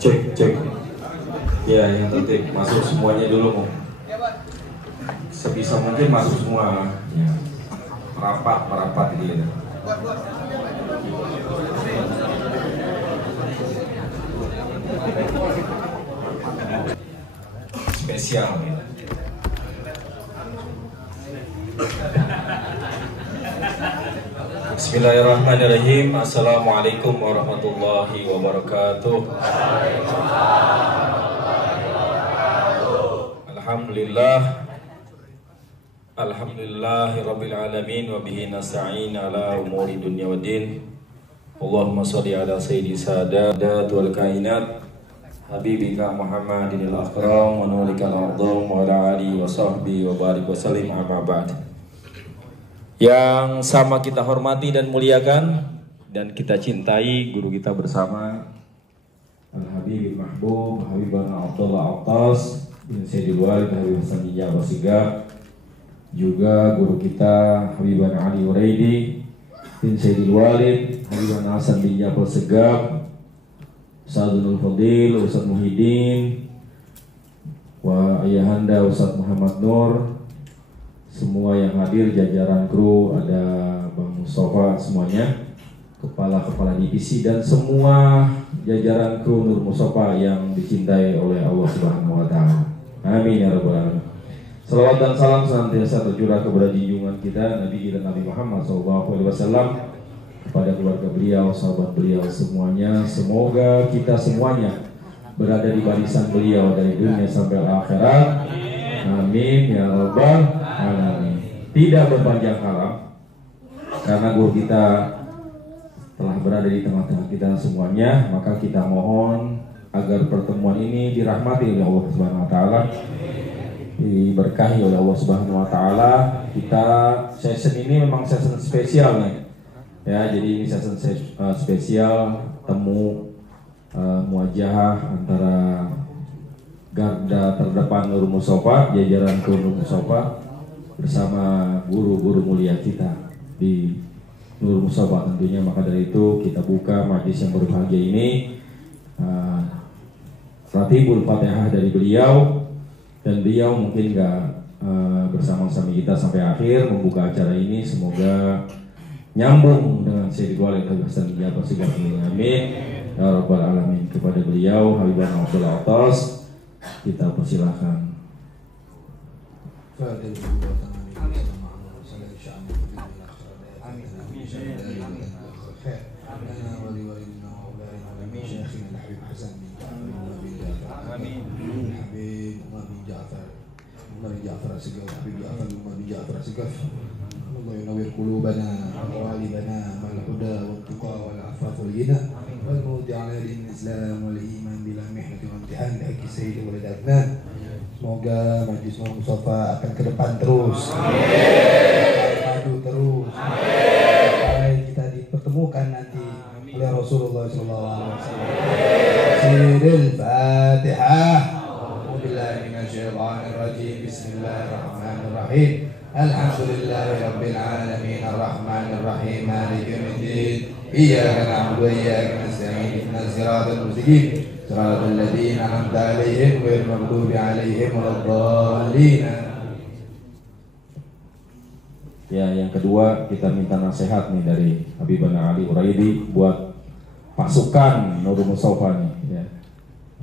Cek. Ya, yang tertib masuk semuanya dulu, sebisa mungkin masuk semua. Ya. Merapat gitu. Spesial. Bismillahirrahmanirrahim. Assalamualaikum warahmatullahi wabarakatuh. Alhamdulillahirabbil alamin wa bihi nasta'in ala umuri dunya waddin. Allahumma shalli ala sayyidi sadat wal kainat habibika Muhammadinil akram wa nulikal a'dham wa ala alihi wa sahbihi wa barik wa sallim amma ba'd. Yang sama kita hormati dan muliakan dan kita cintai guru kita bersama Al-Habib Mahbub Habibana Abdullah Attas bin Sayyidil Walid Habib Hasan Jawa Sigap, juga guru kita Habibana Ali Uraidi bin Sayyidil Walid Habibana Hasan bin Jawa Sigap, Ustadzul Fadil Ustadz Muhyiddin wa ayahanda Ustadz Muhammad Nur, semua yang hadir, jajaran kru, ada Bang Mustafa semuanya, kepala-kepala divisi dan semua jajaran kru Nur Mustafa yang dicintai oleh Allah Subhanahu wa taala. Amin ya rabbal alamin. Salawat dan salam senantiasa tercurah kepada junjungan kita Nabi kita Nabi Muhammad SAW, kepada keluarga beliau, sahabat beliau semuanya. Semoga kita semuanya berada di barisan beliau dari dunia sampai akhirat. Amin ya rabbal alamin. Tidak berpanjang kalam, karena guru kita telah berada di tengah-tengah kita semuanya, maka kita mohon agar pertemuan ini dirahmati oleh Allah Subhanahu wa taala, diberkahi oleh Allah Subhanahu wa taala. Kita session ini memang session spesial nih. Ya, jadi ini session spesial temu muajahah antara garda terdepan Nur Mustafa, jajaran Nur Mustafa bersama guru-guru mulia kita di Nur Mustafa tentunya. Maka dari itu kita buka majlis yang berbahagia ini Ratibul Fatihah dari beliau, dan beliau mungkin bersama-sama kita sampai akhir membuka acara ini. Semoga nyambung dengan Sayyidul Walid Hasan Jawa Sigap. Amin ya rabbal alamin. Kepada beliau Habibana Abdullah Attas kita persilahkan. Allah yunawwir qulubana wa qalbana wal huda wat tuqa wal afaf wal ghina wal mawdi ala din Islam wal iman bila mihnati wa imtihan haqqi sayyidi wal adnan. Semoga majlis Nur Mustafa akan ke depan terus, maju terus, sampai kita dipertemukan nanti oleh Rasulullah SAW. Siril Fatihah. Billahi minasyaitonir rajim. Bismillahirrahmanirrahim. Alhamdulillahi rabbil alamin arrahmanir rahim maliki yaumiddin. Iyyaka na'budu wa iyyaka nasta'in ihdinas siratal mustaqim siratal ladzina an'amta 'alaihim ghairil maghdubi 'alaihim waladdallin. Ya, yang kedua kita minta nasihat nih dari Habibana Ali Uraidi buat pasukan Nur Mustafa nih ya.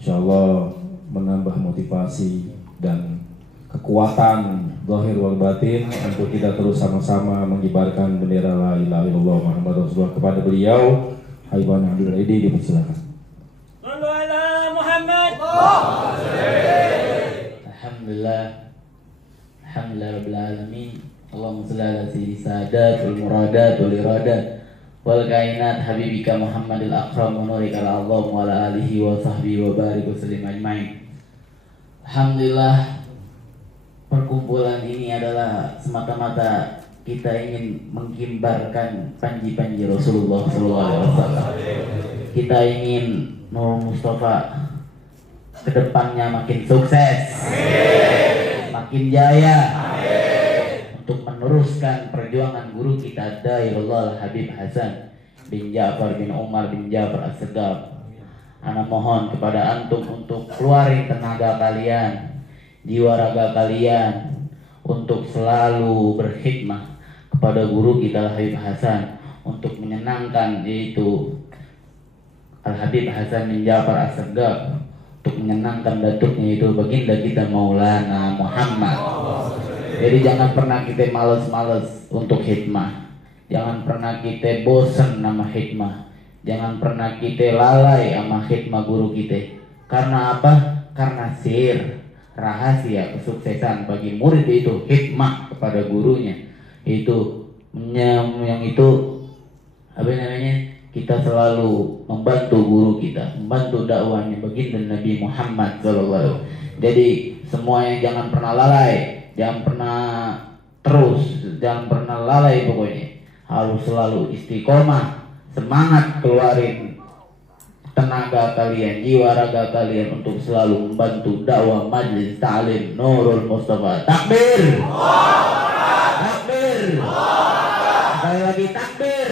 Insyaallah menambah motivasi dan kekuatan zahir wal batin untuk kita terus sama-sama mengibarkan bendera la ilaha illallah Muhammad Rasulullah. Kepada beliau Habibana Abdul Aidi dipersilakan. Sallu ala Muhammad. Alhamdulillah. Alhamdulillah rabbil alamin. Allahumma shalli ala sayyidina sadat wal muradat wal iradat wal kainat habibika Muhammadil akram wa nurika Allah wa ala alihi wa sahbihi wa barik wa sallim ajmain. Alhamdulillah, perkumpulan ini adalah semata-mata kita ingin mengkimbarkan panji-panji Rasulullah SAW. Kita ingin Nur Mustafa kedepannya makin sukses, makin jaya, untuk meneruskan perjuangan guru kita Dairullah Habib Hasan bin Ja'far bin Umar bin Ja'far As-Segaf. Ana mohon kepada antum untuk keluarin tenaga kalian, jiwa raga kalian, untuk selalu berkhidmah kepada guru kita Habib Hasan, untuk menyenangkan yaitu Al-Habib Hasan bin Ja'far As-Segaf, untuk menyenangkan datuknya itu baginda kita Maulana Muhammad. Jadi jangan pernah kita males-males untuk khidmah, jangan pernah kita bosan nama khidmah, jangan pernah kita lalai sama khidmah guru kita. Karena apa? Karena sir rahasia kesuksesan bagi murid itu khidmah kepada gurunya. Itu yang itu apa namanya, kita selalu membantu guru kita, membantu dakwahnya baginda Nabi Muhammad SAW. Jadi semua yang jangan pernah lalai, jangan pernah jangan pernah lalai, pokoknya harus selalu istiqomah, semangat, keluarin tenaga kalian, jiwa raga kalian untuk selalu membantu dakwah Majlis Ta'lim Nurul Mustafa. Takbir! Takbir! Sekali lagi takbir!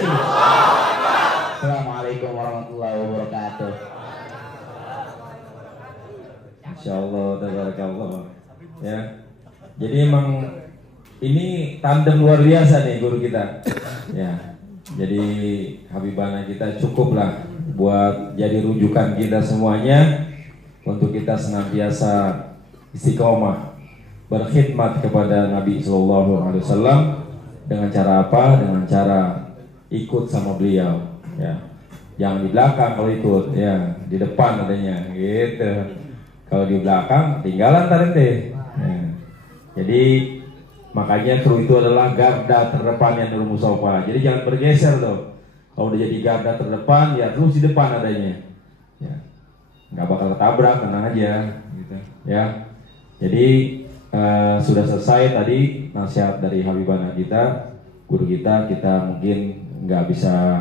Assalamualaikum warahmatullahi wabarakatuh. Insyaallah, tabarakallah. Ya. Jadi emang ini tandem luar biasa nih guru kita. Ya. Jadi Habibana kita cukuplah buat jadi rujukan kita semuanya untuk kita senantiasa istiqomah berkhidmat kepada Nabi Sallallahu Alaihi Wasallam. Dengan cara apa? Dengan cara ikut sama beliau, ya. Jangan di belakang kalau ikut, ya, di depan adanya, gitu. Kalau di belakang, tinggalan tadi. Ya. Jadi makanya kru itu adalah garda terdepannya Nur Mustafa. Jadi jangan bergeser tuh. Kalau udah jadi garda terdepan, ya terus di depan adanya, ya. Nggak bakal ketabrak, tenang aja, gitu, ya. Jadi sudah selesai tadi nasihat dari Habibana kita, guru kita. Kita mungkin nggak bisa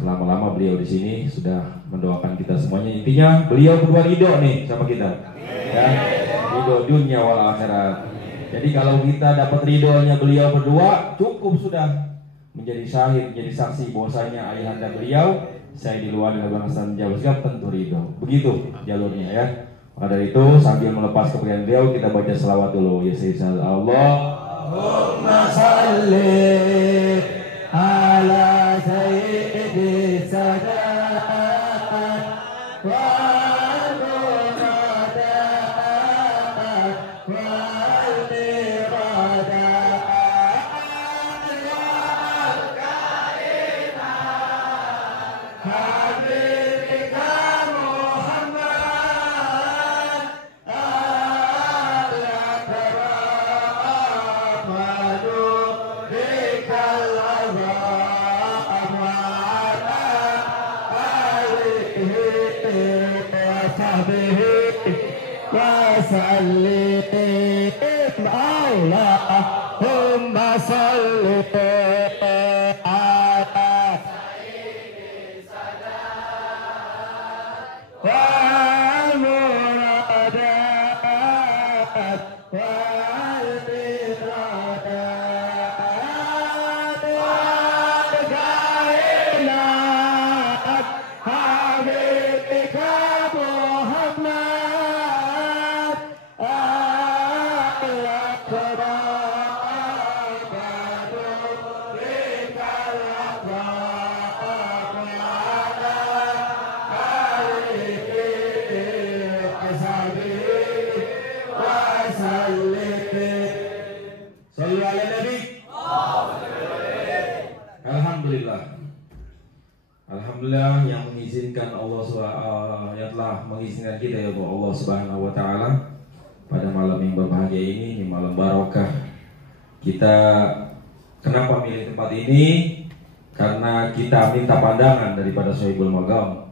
lama-lama, beliau di sini sudah mendoakan kita semuanya. Intinya beliau berdua ridho nih sama kita, ya, ridho dunia wal akhirat. Jadi kalau kita dapat ridhonya beliau berdua, cukup sudah menjadi syahid, menjadi saksi bahwasanya ayahanda beliau saya di luar dengan bangsa Jawa tentu ridho. Begitu jalurnya, ya. Maka dari itu sambil melepas kepergian beliau, kita baca selawat dulu. Ya sayyidina Allahumma salli ala sayyidi sadat wal muradat wal iradat wal kainat habibika Muhammad Allahumma salli ala sayyidi sadat wal muradat wal iradat wal kainat habibika Muhammad al-akram Alhamdulillah yang mengizinkan yang telah mengizinkan kita ya Allah Subhanahu wa taala pada malam yang berbahagia ini malam barokah. Kita kenapa milih tempat ini? Karena kita minta pandangan daripada Sohibul Magam,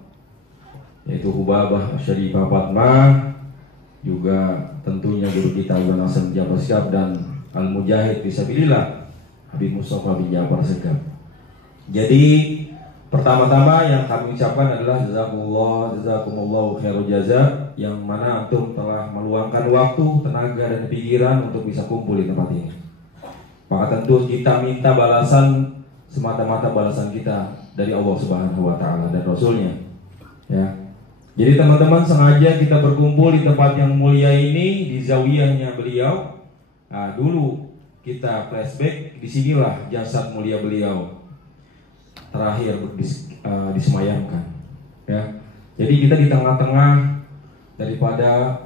yaitu Hubabah Syarifah Fatmah, juga tentunya guru kita Ibn Hasan Jabar Segaf dan Al-Mujahid Fisabilillah Habib Mustafa bin Jabar Segaf. Jadi pertama-tama yang kami ucapkan adalah jazakumullahu khairu jaza, yang mana antum telah meluangkan waktu, tenaga dan pikiran untuk bisa kumpul di tempat ini. Maka tentu kita minta balasan, semata-mata balasan kita dari Allah Subhanahu wa taala dan Rasulnya. Ya. Jadi teman-teman, sengaja kita berkumpul di tempat yang mulia ini, di zawiyahnya beliau. Nah, dulu kita flashback, disinilah jasad mulia beliau terakhir disemayamkan. Ya. Jadi kita di tengah-tengah daripada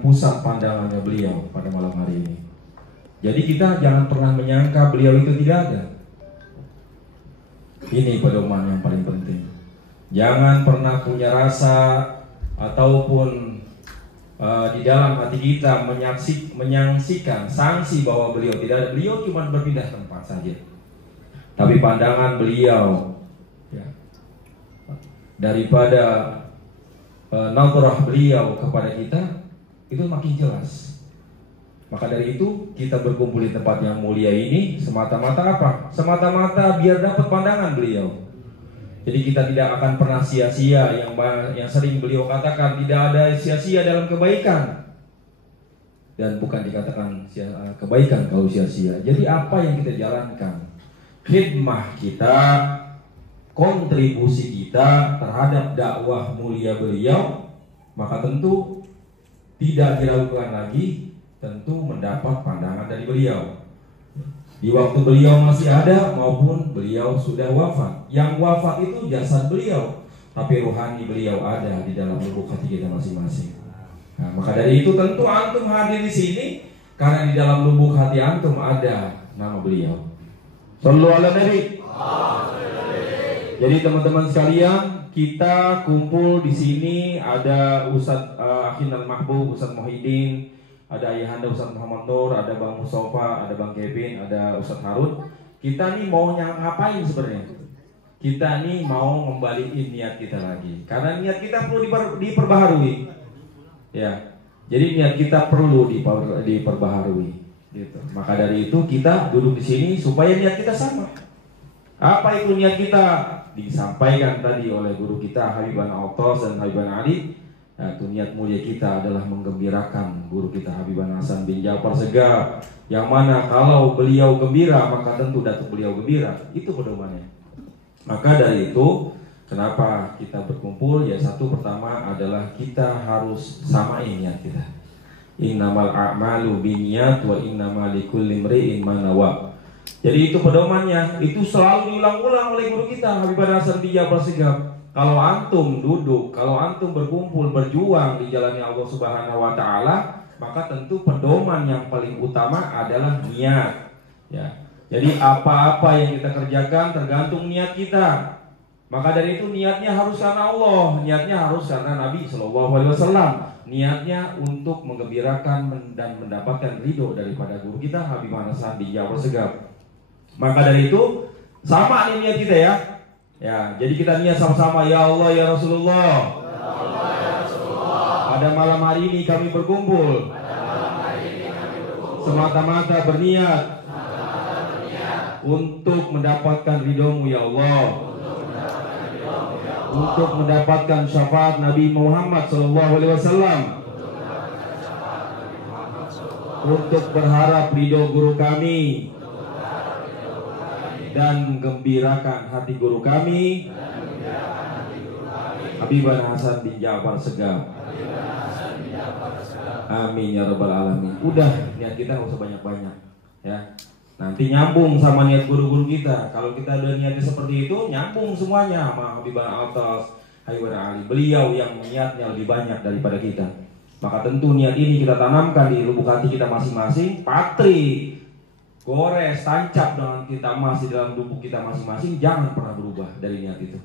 pusat pandangannya beliau pada malam hari ini. Jadi kita jangan pernah menyangka beliau itu tidak ada. Ini pedoman yang paling penting. Jangan pernah punya rasa ataupun di dalam hati kita menyaksikan sanksi bahwa beliau tidak ada. Beliau cuma berpindah tempat saja. Tapi pandangan beliau ya, daripada nadrah beliau kepada kita itu makin jelas. Maka dari itu kita berkumpul di tempat yang mulia ini semata-mata apa? Semata-mata biar dapat pandangan beliau. Jadi kita tidak akan pernah sia-sia, yang sering beliau katakan tidak ada sia-sia dalam kebaikan. Dan bukan dikatakan kebaikan kalau sia-sia. Jadi apa yang kita jalankan? Khidmah kita, kontribusi kita terhadap dakwah mulia beliau, maka tentu tidak diragukan lagi, tentu mendapat pandangan dari beliau. Di waktu beliau masih ada maupun beliau sudah wafat. Yang wafat itu jasad beliau, tapi rohani beliau ada di dalam lubuk hati kita masing-masing. Nah, maka dari itu tentu antum hadir di sini karena di dalam lubuk hati antum ada nama beliau. Shallu ala Nabi. Jadi teman-teman sekalian, kita kumpul di sini ada Ustadz Akhin Al-Mahbub, Ustadz Muhyiddin, ada Ayahanda Ustadz Muhammad Nur, ada Bang Mustafa, ada Bang Kevin, ada Ustadz Harun. Kita nih mau ngapain sebenarnya? Kita nih mau ngembaliin niat kita lagi, karena niat kita perlu diperbaharui. Ya, jadi niat kita perlu diperbaharui. Gitu. Maka dari itu kita duduk di sini supaya niat kita sama. Apa itu niat kita? Disampaikan tadi oleh guru kita Habibana Autos dan Habibana Ali. Nah, itu niat mulia kita adalah menggembirakan guru kita Habibana Hasan bin Jabar Segaf, yang mana kalau beliau gembira maka tentu datuk beliau gembira. Itu pedomannya. Maka dari itu kenapa kita berkumpul? Ya satu, pertama adalah kita harus samain niat kita. Innamal a'malu binniyat wa innamal likulli imri'in ma nawa. Jadi itu pedomannya, itu selalu diulang-ulang oleh guru kita Habibana Hasan bin Jabar Segaf. Kalau antum duduk, kalau antum berkumpul, berjuang di jalannya Allah Subhanahu wa taala, maka tentu pedoman yang paling utama adalah niat. Ya. Jadi apa-apa yang kita kerjakan tergantung niat kita. Maka dari itu niatnya harus karena Allah, niatnya harus karena Nabi Shallallahu alaihi wasallam. Niatnya untuk menggembirakan dan mendapatkan ridho daripada guru kita Habibana Hasan bin Jabar Segaf. Maka dari itu sama nih niat kita ya. Ya, jadi kita niat sama-sama, ya Allah ya Rasulullah. Ya Allah, ya Rasulullah. Pada malam hari ini kami berkumpul. Semata-mata berniat. Untuk mendapatkan ridhomu ya Allah. Untuk mendapatkan syafaat Nabi Muhammad SAW. Untuk berharap ridho guru kami dan menggembirakan hati guru kami Habibana Hasan bin Jabar Segaf. Amin ya rabbal alamin. Udah, niat kita nggak usah banyak-banyak ya. Nanti nyambung sama niat guru-guru kita. Kalau kita udah niatnya seperti itu, nyambung semuanya sama Habibana Autos, Habibana Ali. Beliau yang niatnya lebih banyak daripada kita. Maka tentu niat ini kita tanamkan di lubuk hati kita masing-masing. Patri gores, tancap dengan kita masih dalam tubuh kita masing-masing, jangan pernah berubah dari niat itu.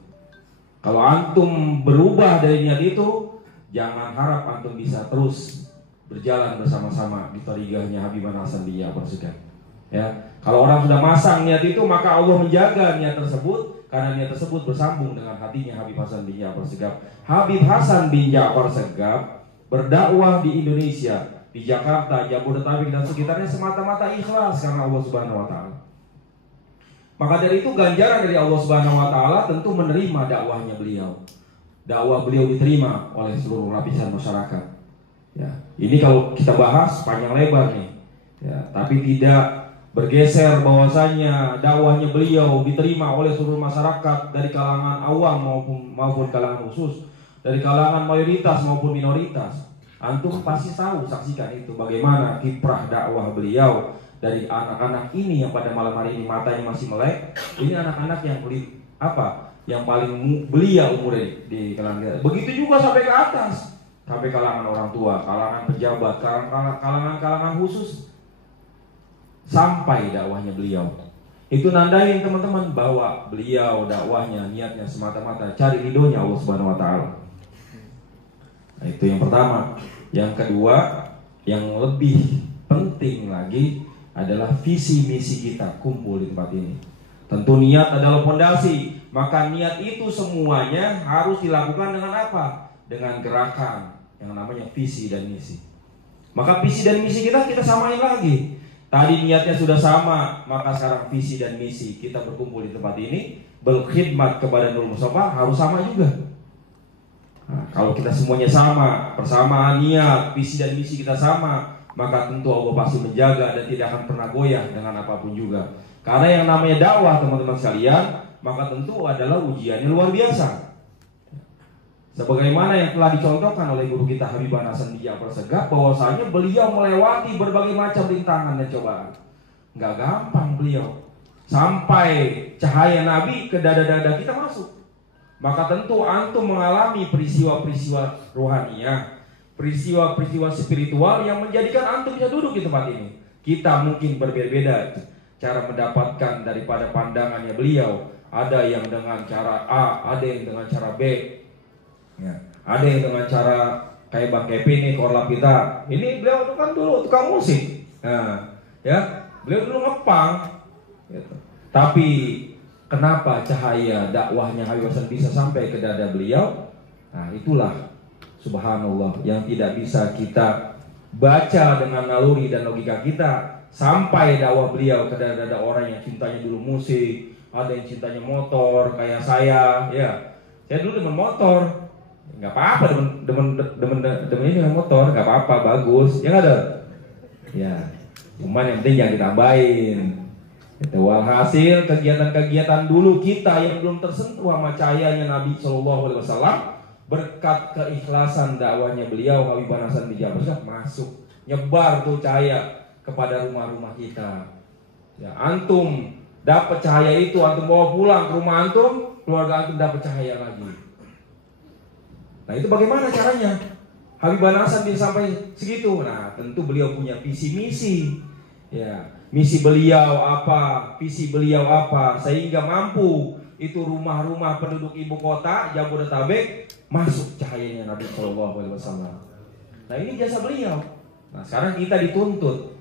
Kalau antum berubah dari niat itu, jangan harap antum bisa terus berjalan bersama-sama di tariqahnya Habibana Hasan bin Ja'far Segaf. Ya, kalau orang sudah masang niat itu, maka Allah menjaga niat tersebut, karena niat tersebut bersambung dengan hatinya Habib Hasan bin Ja'far Segaf. Habib Hasan bin Ja'far Segaf berdakwah di Indonesia, di Jakarta, Jabodetabek dan sekitarnya semata-mata ikhlas karena Allah Subhanahu wa taala. Maka dari itu ganjaran dari Allah Subhanahu wa taala tentu menerima dakwahnya beliau. Dakwah beliau diterima oleh seluruh lapisan masyarakat. Ya, ini kalau kita bahas panjang lebar nih. Ya, tapi tidak bergeser bahwasanya dakwahnya beliau diterima oleh seluruh masyarakat dari kalangan awam maupun kalangan khusus, dari kalangan mayoritas maupun minoritas. Antum pasti tahu, saksikan itu bagaimana kiprah dakwah beliau dari anak-anak ini yang pada malam hari ini matanya masih melek. Ini anak-anak yang yang paling belia umurnya di kalangan. Begitu juga sampai ke atas, sampai kalangan orang tua, kalangan pejabat, kalangan khusus, sampai dakwahnya beliau. Itu nandain teman-teman bahwa beliau dakwahnya niatnya semata-mata cari ridhonya Allah Subhanahu wa taala. Nah, itu yang pertama. Yang kedua, yang lebih penting lagi adalah visi misi kita kumpul di tempat ini. Tentu niat adalah fondasi, maka niat itu semuanya harus dilakukan dengan apa? Dengan gerakan yang namanya visi dan misi. Maka visi dan misi kita samain lagi. Tadi niatnya sudah sama, maka sekarang visi dan misi kita berkumpul di tempat ini berkhidmat kepada Nur Mustafa harus sama juga. Nah, kalau kita semuanya sama, persamaan niat, visi dan misi kita sama, maka tentu Allah pasti menjaga dan tidak akan pernah goyah dengan apapun juga. Karena yang namanya dakwah teman-teman sekalian, maka tentu adalah ujiannya luar biasa. Sebagaimana yang telah dicontohkan oleh guru kita Habibana Hasan bin Ja'far Segaf, bahwasanya beliau melewati berbagai macam rintangan dan cobaan. Nggak gampang beliau. Sampai cahaya Nabi ke dada-dada kita masuk. Maka tentu antum mengalami peristiwa-peristiwa rohaniyah, peristiwa-peristiwa spiritual yang menjadikan antum bisa duduk di tempat ini. Kita mungkin berbeda-beda cara mendapatkan daripada pandangannya beliau. Ada yang dengan cara A, ada yang dengan cara B. Ya, ada yang dengan cara kayak Bang Kevin nih, korlap kita. Ini beliau itu kan dulu tukang musik. Nah, ya, beliau dulu ngepang. Gitu. Tapi kenapa cahaya dakwahnya Habib Hasan bisa sampai ke dada beliau? Nah, itulah subhanallah yang tidak bisa kita baca dengan naluri dan logika kita. Sampai dakwah beliau ke dada-dada orang yang cintanya dulu musik, ada yang cintanya motor kayak saya, ya. Saya dulu demen motor. Nggak apa-apa demen ini dengan motor, nggak apa-apa, bagus. Ya nggak ada? Ya, cuman yang penting jangan ditambahin. Itu walhasil kegiatan-kegiatan dulu kita yang belum tersentuh sama cahayanya Nabi SAW, berkat keikhlasan dakwahnya beliau Habibana Hasan bin Ja'far Segaf masuk, nyebar tuh cahaya kepada rumah-rumah kita. Ya, antum dapat cahaya itu, antum bawa pulang ke rumah antum, keluarga antum dapat cahaya lagi. Nah, itu bagaimana caranya? Habibana Hasan bisa sampai segitu. Nah, tentu beliau punya visi misi. Ya, misi beliau apa, visi beliau apa, sehingga mampu itu rumah-rumah penduduk ibu kota Jabodetabek masuk cahayanya Nabi SAW. Nah, ini jasa beliau. Nah, sekarang kita dituntut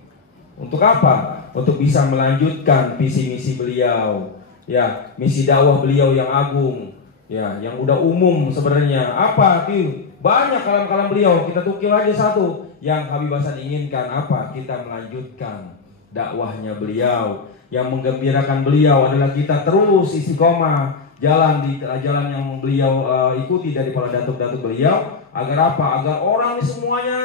untuk apa? Untuk bisa melanjutkan visi misi beliau. Ya, misi dakwah beliau yang agung. Ya, yang udah umum sebenarnya. Apa itu? Banyak kalam-kalam beliau. Kita tukil aja satu. Yang Habib Hasan inginkan apa? Kita melanjutkan dakwahnya beliau. Yang menggembirakan beliau adalah kita terus istiqomah jalan di jalan yang beliau ikuti dari para datuk-datuk beliau. Agar apa? Agar orang ini semuanya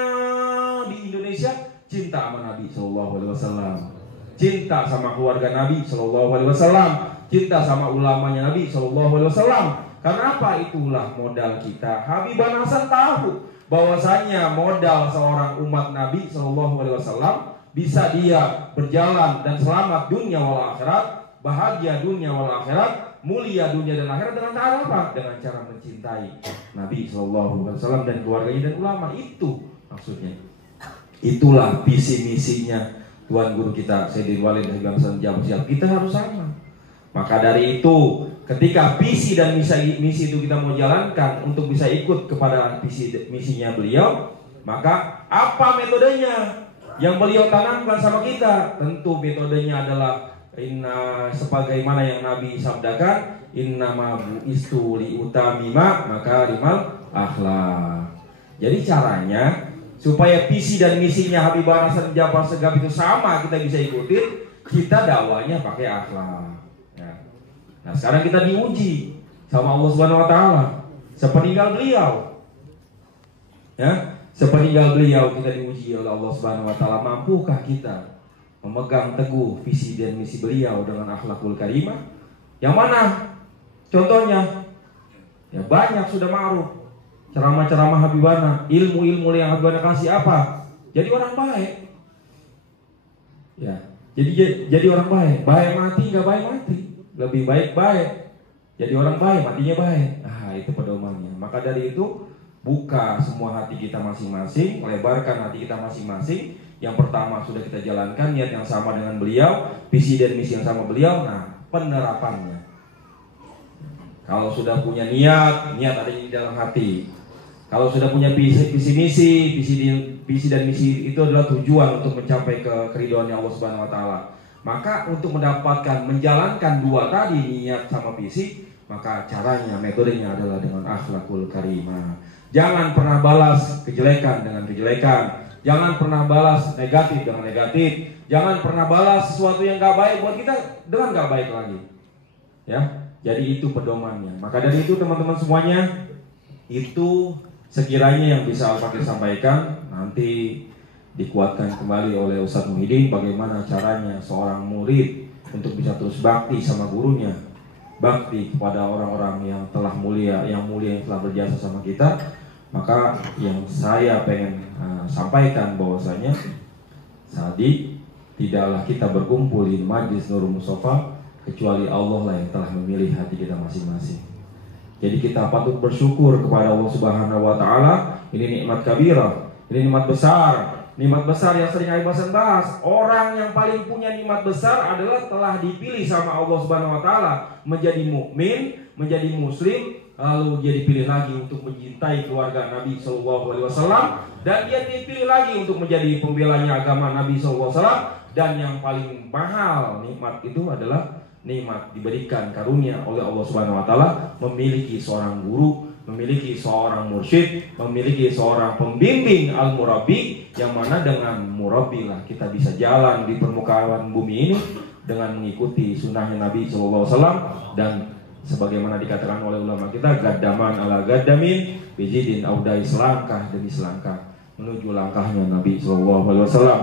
di Indonesia cinta sama Nabi SAW, cinta sama keluarga Nabi SAW, cinta sama ulamanya Nabi SAW. Karena apa? Itulah modal kita. Habibana Hasan tahu bahwasanya modal seorang umat Nabi SAW bisa dia berjalan dan selamat dunia wal akhirat, bahagia dunia wal akhirat, mulia dunia dan akhirat dengan cara apa? Dengan cara mencintai Nabi SAW dan keluarganya dan ulama. Itu maksudnya. Itulah visi misinya Tuan guru kita Sayyidil Walid Habib Hasan Jabar Siap, kita harus sama. Maka dari itu, ketika visi dan misi itu kita mau jalankan untuk bisa ikut kepada misinya beliau, maka apa metodenya yang beliau tanamkan sama kita? Tentu metodenya adalah sebagaimana yang Nabi sabdakan, innama bu'istu liutamima makarimal akhlak. Jadi caranya supaya visi dan misinya Habib Hasan Jabar Segaf itu sama, kita bisa ikutin, kita dakwanya pakai akhlak. Ya. Nah, sekarang kita diuji sama Allah Subhanahu wa taala sepeninggal beliau. Ya, sepeninggal beliau kita diuji oleh Allah Subhanahu wa taala, mampukah kita memegang teguh visi dan misi beliau dengan akhlakul karimah? Yang mana? Contohnya, ya banyak sudah ma'ruf. Ceramah-ceramah Habibana, ilmu-ilmu yang Habibana kasih apa? Jadi orang baik. Ya, jadi orang baik. Baik mati, nggak baik mati. Lebih baik baik. Jadi orang baik, matinya baik. Ah, itu pedomannya. Maka dari itu, buka semua hati kita masing-masing, lebarkan hati kita masing-masing. Yang pertama sudah kita jalankan niat yang sama dengan beliau, visi dan misi yang sama beliau. Nah, penerapannya. Kalau sudah punya niat ada di dalam hati. Kalau sudah punya visi dan misi itu adalah tujuan untuk mencapai keridhaan Allah Subhanahu wa taala. Maka untuk mendapatkan menjalankan dua tadi, niat sama visi, maka caranya, metodenya adalah dengan akhlakul karimah. Jangan pernah balas kejelekan dengan kejelekan. Jangan pernah balas negatif dengan negatif. Jangan pernah balas sesuatu yang gak baik buat kita dengan gak baik lagi. Ya, jadi itu pedomannya. Maka dari itu teman-teman semuanya, itu sekiranya yang bisa Al-Fakir sampaikan, nanti dikuatkan kembali oleh Ustadz Muhyiddin bagaimana caranya seorang murid untuk bisa terus bakti sama gurunya, bakti kepada orang-orang yang telah mulia, yang telah berjasa sama kita. Maka yang saya pengen sampaikan bahwasanya tadi, tidaklah kita berkumpul di Majlis Nurul Mustafa kecuali Allah lah yang telah memilih hati kita masing-masing. Jadi kita patut bersyukur kepada Allah Subhanahu wa taala. Ini nikmat kabirah, ini nikmat besar. Nikmat besar yang sering Habib Hasan bahas. Orang yang paling punya nikmat besar adalah telah dipilih sama Allah Subhanahu wa taala menjadi mukmin, menjadi muslim, lalu dia dipilih lagi untuk mencintai keluarga Nabi Sallallahu Alaihi Wasallam, dan dia dipilih lagi untuk menjadi pembelanya agama Nabi Sallallahu Alaihi Wasallam. Dan yang paling mahal nikmat itu adalah nikmat diberikan karunia oleh Allah Subhanahu wa taala memiliki seorang guru, memiliki seorang mursyid, memiliki seorang pembimbing al-murabbi, yang mana dengan murabbi lah kita bisa jalan di permukaan bumi ini dengan mengikuti sunnahnya Nabi Sallallahu Alaihi Wasallam. Dan sebagaimana dikatakan oleh ulama kita, gaddaman ala gaddamin bijidin audai, selangkah demi selangkah menuju langkahnya Nabi Sallallahu Alaihi Wasallam.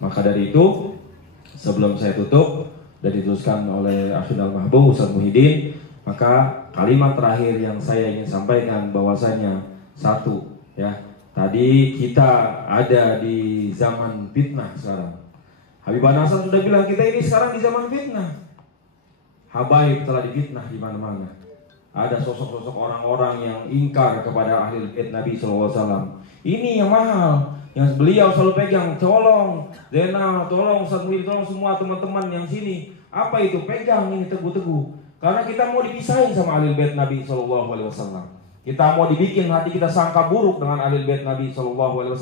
Maka dari itu, sebelum saya tutup dan diteruskan oleh Akhil Al-Mahbub Ustadz Muhyiddin, maka kalimat terakhir yang saya ingin sampaikan bahwasanya satu, ya, tadi kita ada di zaman fitnah sekarang. Habib Hasan sudah bilang kita ini sekarang di zaman fitnah. Habaib telah difitnah di mana-mana. Ada sosok-sosok orang-orang yang ingkar kepada ahli bait Nabi SAW. Ini yang mahal, yang beliau selalu pegang. Tolong Zena, tolong Ustadz Muhyiddin, tolong semua teman-teman yang sini. Apa itu? Pegang ini teguh-teguh. Karena kita mau dipisahin sama ahli bait Nabi SAW. Kita mau dibikin hati kita sangka buruk dengan ahli bait Nabi SAW.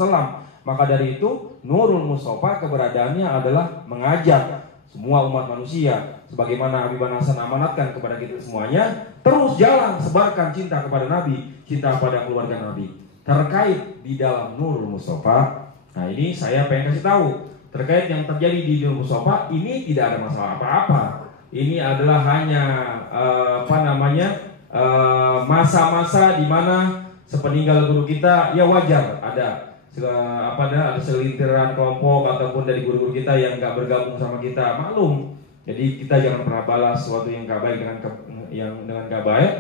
Maka dari itu Nurul Mustafa keberadaannya adalah mengajak semua umat manusia, sebagaimana Habib Hasan amanatkan kepada kita semuanya, terus jalan sebarkan cinta kepada Nabi, cinta kepada keluarga Nabi. Terkait di dalam Nurul Mustafa, nah ini saya pengen kasih tahu terkait yang terjadi di Nurul Mustafa ini tidak ada masalah apa-apa. Ini adalah hanya masa-masa di mana sepeninggal guru kita, ya wajar ada segelintiran kelompok ataupun dari guru-guru kita yang nggak bergabung sama kita, maklum. Jadi kita jangan pernah balas sesuatu yang nggak baik dengan nggak baik.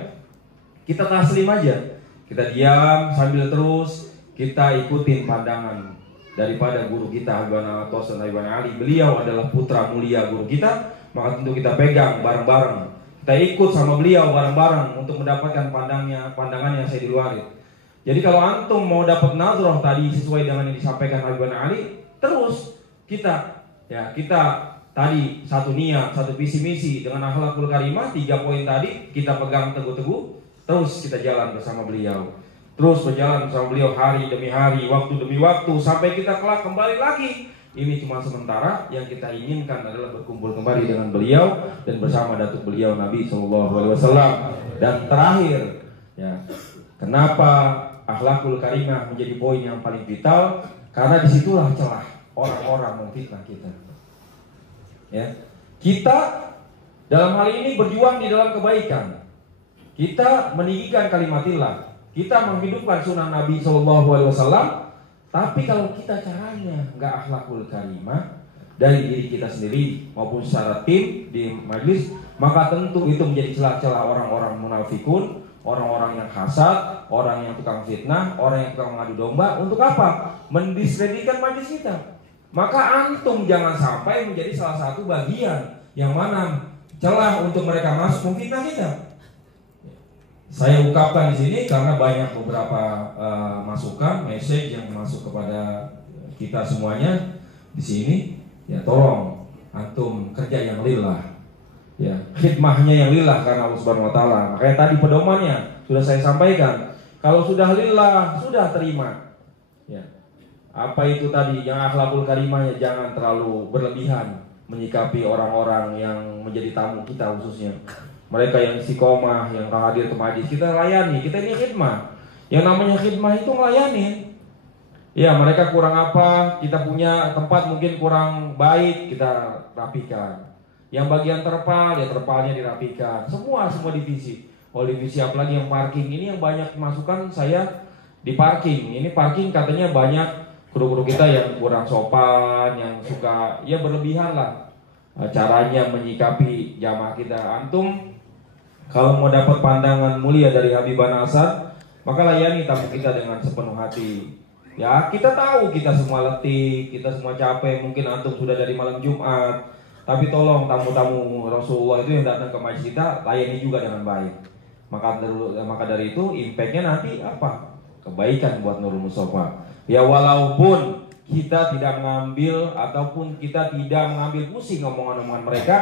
Kita taslim aja, kita diam sambil terus kita ikutin pandangan daripada guru kita Habib Hasan dan Habib Ali. Beliau adalah putra mulia guru kita, maka tentu kita pegang bareng-bareng. Kita ikut sama beliau bareng-bareng untuk mendapatkan pandangannya Sayyidil Walid. Jadi kalau antum mau dapat nazroh tadi sesuai dengan yang disampaikan Habib Ali, terus kita Ya, kita tadi satu niat, satu visi misi dengan akhlakul karimah, 3 poin tadi kita pegang teguh-teguh, terus kita jalan bersama beliau. Terus berjalan bersama beliau hari demi hari, waktu demi waktu, sampai kita kelak kembali lagi. Ini cuma sementara, yang kita inginkan adalah berkumpul kembali dengan beliau dan bersama datuk beliau Nabi SAW. Dan terakhir, ya, kenapa akhlakul karimah menjadi poin yang paling vital? Karena disitulah celah orang-orang memfitnah kita. Ya, kita dalam hal ini berjuang di dalam kebaikan. Kita meninggikan kalimatillah, kita menghidupkan sunnah Nabi SAW. Tapi kalau kita caranya nggak akhlakul karimah dari diri kita sendiri maupun secara tim di majelis, maka tentu itu menjadi celah-celah orang-orang munafikun, orang-orang yang hasad, orang yang tukang fitnah, orang yang tukang mengadu domba. Untuk apa? Mendiskreditkan majelis kita. Maka antum jangan sampai menjadi salah satu bagian yang mana celah untuk mereka masuk memfitnah kita. Saya ungkapkan di sini karena banyak beberapa masukan, message yang masuk kepada kita semuanya di sini. Ya, tolong antum kerja yang lillah. Ya, khidmahnya yang lillah karena Allah Subhanahu wa taala. Makanya tadi pedomannya sudah saya sampaikan. Kalau sudah lillah, sudah terima. Ya. Apa itu tadi yang akhlakul karimahnya, jangan terlalu berlebihan menyikapi orang-orang yang menjadi tamu kita khususnya. Mereka yang istiqomah, yang hadir ke majlis, kita layani, kita ini khidmah. Yang namanya khidmah itu melayani. Ya, mereka kurang apa, kita punya tempat mungkin kurang baik, kita rapikan. Yang bagian terpal, ya terpalnya dirapikan. Semua divisi. Oh, divisi apalagi yang parking, ini yang banyak masukan saya di parking. Ini parking katanya banyak kru-kru kita yang kurang sopan, yang suka ya berlebihan lah caranya menyikapi jamaah kita. Antum kalau mau dapat pandangan mulia dari Habibana Asad, maka layani tamu kita dengan sepenuh hati. Ya, kita tahu kita semua letih, kita semua capek, mungkin antum sudah dari malam Jumat. Tapi tolong tamu-tamu Rasulullah itu yang datang ke majlis kita, layani juga dengan baik. Maka dari itu impactnya nanti apa? Kebaikan buat Nurul Mustafa. Ya, walaupun kita tidak mengambil ataupun kita tidak mengambil pusing omongan-omongan mereka,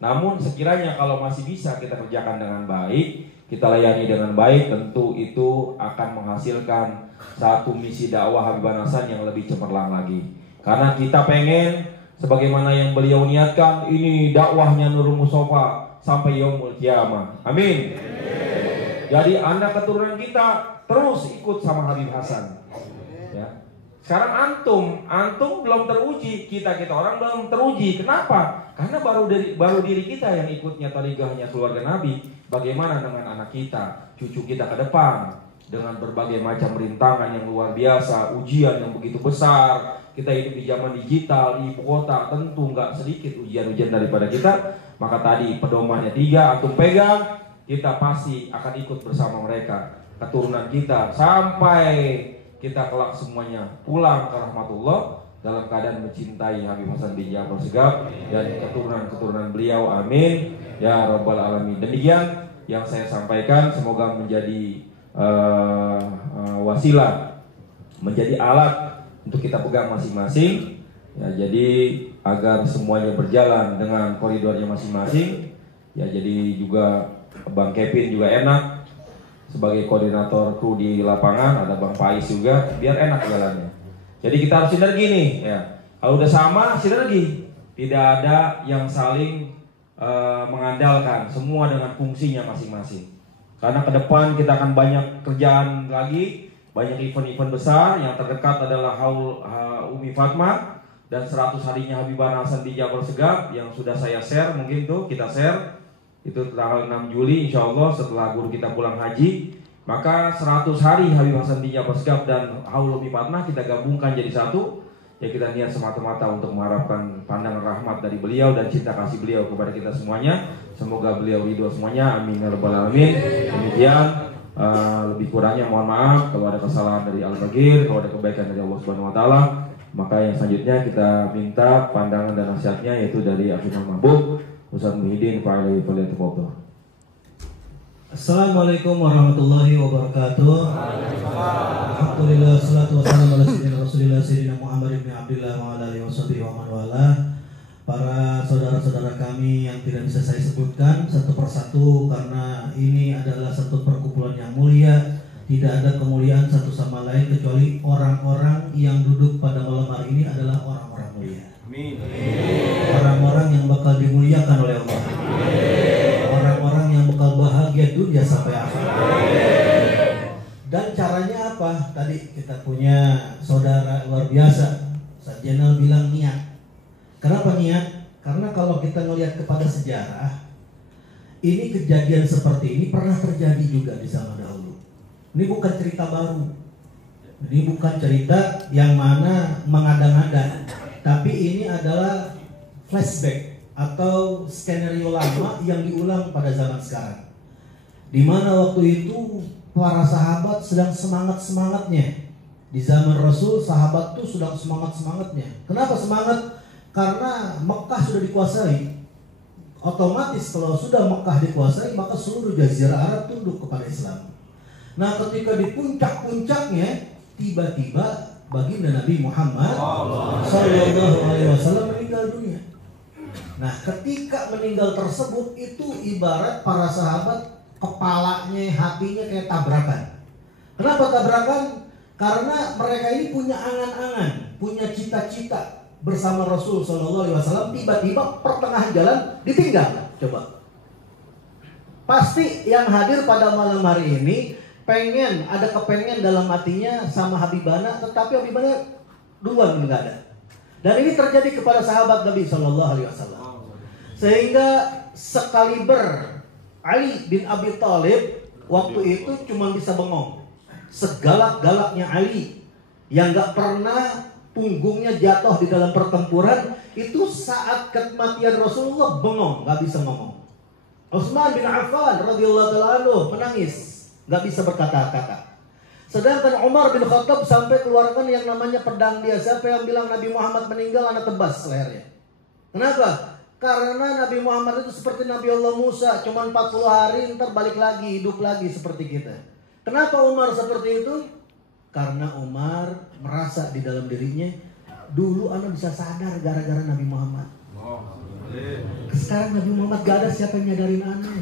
namun sekiranya kalau masih bisa kita kerjakan dengan baik, kita layani dengan baik, tentu itu akan menghasilkan satu misi dakwah Habibana Hasan yang lebih cemerlang lagi. Karena kita pengen sebagaimana yang beliau niatkan, ini dakwahnya Nurul Mustafa sampai yaumul qiyamah. Amin. Jadi anak keturunan kita terus ikut sama Habib Hasan. Ya. Sekarang antum belum teruji, kita orang belum teruji. Kenapa? Karena baru diri kita yang ikutnya tarikahnya keluarga Nabi. Bagaimana dengan anak kita, cucu kita ke depan dengan berbagai macam rintangan yang luar biasa, ujian yang begitu besar. Kita hidup di zaman digital di ibu kota, tentu nggak sedikit ujian-ujian daripada kita. Maka tadi pedomannya 3, antum pegang, kita pasti akan ikut bersama mereka, keturunan kita, sampai kita kelak semuanya pulang ke rahmatullah dalam keadaan mencintai Habib Hasan bin Ja'far Segaf dan keturunan-keturunan beliau. Amin ya rabbal alamin. Demikian yang saya sampaikan, semoga menjadi wasilah, menjadi alat untuk kita pegang masing-masing. Ya, jadi agar semuanya berjalan dengan koridornya masing-masing. Ya, jadi juga Bang Kevin juga enak sebagai koordinator kru di lapangan, ada Bang Pais juga, biar enak jalannya. Jadi kita harus sinergi nih, ya. Kalau udah sama sinergi, tidak ada yang saling mengandalkan, semua dengan fungsinya masing-masing. Karena ke depan kita akan banyak kerjaan lagi, banyak event-event besar. Yang terdekat adalah Haul Umi Fatma dan 100 harinya Habibana Hasan bin Ja'far Segaf yang sudah saya share, mungkin tuh kita share. Itu tanggal 6 Juli insya Allah setelah guru kita pulang haji. Maka 100 hari Habib Hasan bin Ja'far Segaf dan Haul Umi Fatma kita gabungkan jadi satu. Ya, kita niat semata-mata untuk mengharapkan pandangan rahmat dari beliau dan cinta kasih beliau kepada kita semuanya. Semoga beliau ridho semuanya, amin ya rabbal alamin. Demikian, lebih kurangnya mohon maaf kalau ada kesalahan dari Al-Bagir, kalau ada kebaikan dari Allah Subhanahu wa taala. Maka yang selanjutnya kita minta pandangan dan nasihatnya yaitu dari Akhirul Mahbub Ustaz Muhyiddin Fa'ilai Fa'ilai. Assalamualaikum warahmatullahi wabarakatuh. Alhamdulillah, salatu wassalamu ala sayyidina Rasulillah Sayyidina Muhammad ibn Abdullah wa ala alihi washabihi wa man wala. para saudara-saudara kami yang tidak bisa saya sebutkan satu persatu karena ini adalah satu perkumpulan yang mulia. Tidak ada kemuliaan satu sama lain kecuali orang-orang yang duduk pada malam hari ini adalah orang-orang mulia. Amin. Orang-orang yang bakal dimuliakan oleh Allah. Orang-orang yang bakal bahagia dunia sampai akhir. Dan caranya apa? Tadi kita punya saudara luar biasa. Ustaz Jenal bilang niat. Kenapa niat? Karena kalau kita melihat kepada sejarah, ini kejadian seperti ini pernah terjadi juga di zaman dahulu. Ini bukan cerita baru. Ini bukan cerita yang mana mengada-ngada. Tapi ini adalah flashback atau skenario lama yang diulang pada zaman sekarang. Di mana waktu itu para sahabat sedang semangat-semangatnya. Di zaman Rasul, sahabat tuh sedang semangat-semangatnya. Kenapa semangat? Karena Mekah sudah dikuasai. Otomatis kalau sudah Mekah dikuasai, maka seluruh jazirah Arab tunduk kepada Islam. Nah, ketika di puncak-puncaknya, tiba-tiba baginda Nabi Muhammad SAW meninggal dunia. Nah, ketika meninggal tersebut itu ibarat para sahabat kepalanya, hatinya kayak tabrakan. Kenapa tabrakan? Karena mereka ini punya angan-angan, punya cita-cita bersama Rasul SAW. Tiba-tiba pertengahan jalan ditinggal. Coba. Pasti yang hadir pada malam hari ini ada kepengen dalam hatinya sama Habibana, tetapi Habibana duluan nggak ada. Dan ini terjadi kepada sahabat Nabi SAW. Sehingga sekaliber Ali bin Abi Thalib waktu itu cuma bisa bengong. Segalak-galaknya Ali yang nggak pernah punggungnya jatuh di dalam pertempuran, itu saat kematian Rasulullah bengong, nggak bisa ngomong. Utsman bin Affan radhiyallahu taala anhu menangis, nggak bisa berkata-kata. Sedangkan Umar bin Khattab sampai keluarkan yang namanya pedang dia. Siapa yang bilang Nabi Muhammad meninggal, anak tebas lehernya. Kenapa? Karena Nabi Muhammad itu seperti Nabi Allah Musa, cuma 40 hari ntar balik lagi, hidup lagi seperti kita. Kenapa Umar seperti itu? Karena Umar merasa di dalam dirinya, dulu anak bisa sadar gara-gara Nabi Muhammad. Sekarang Nabi Muhammad gak ada siapa yang nyadarin anak.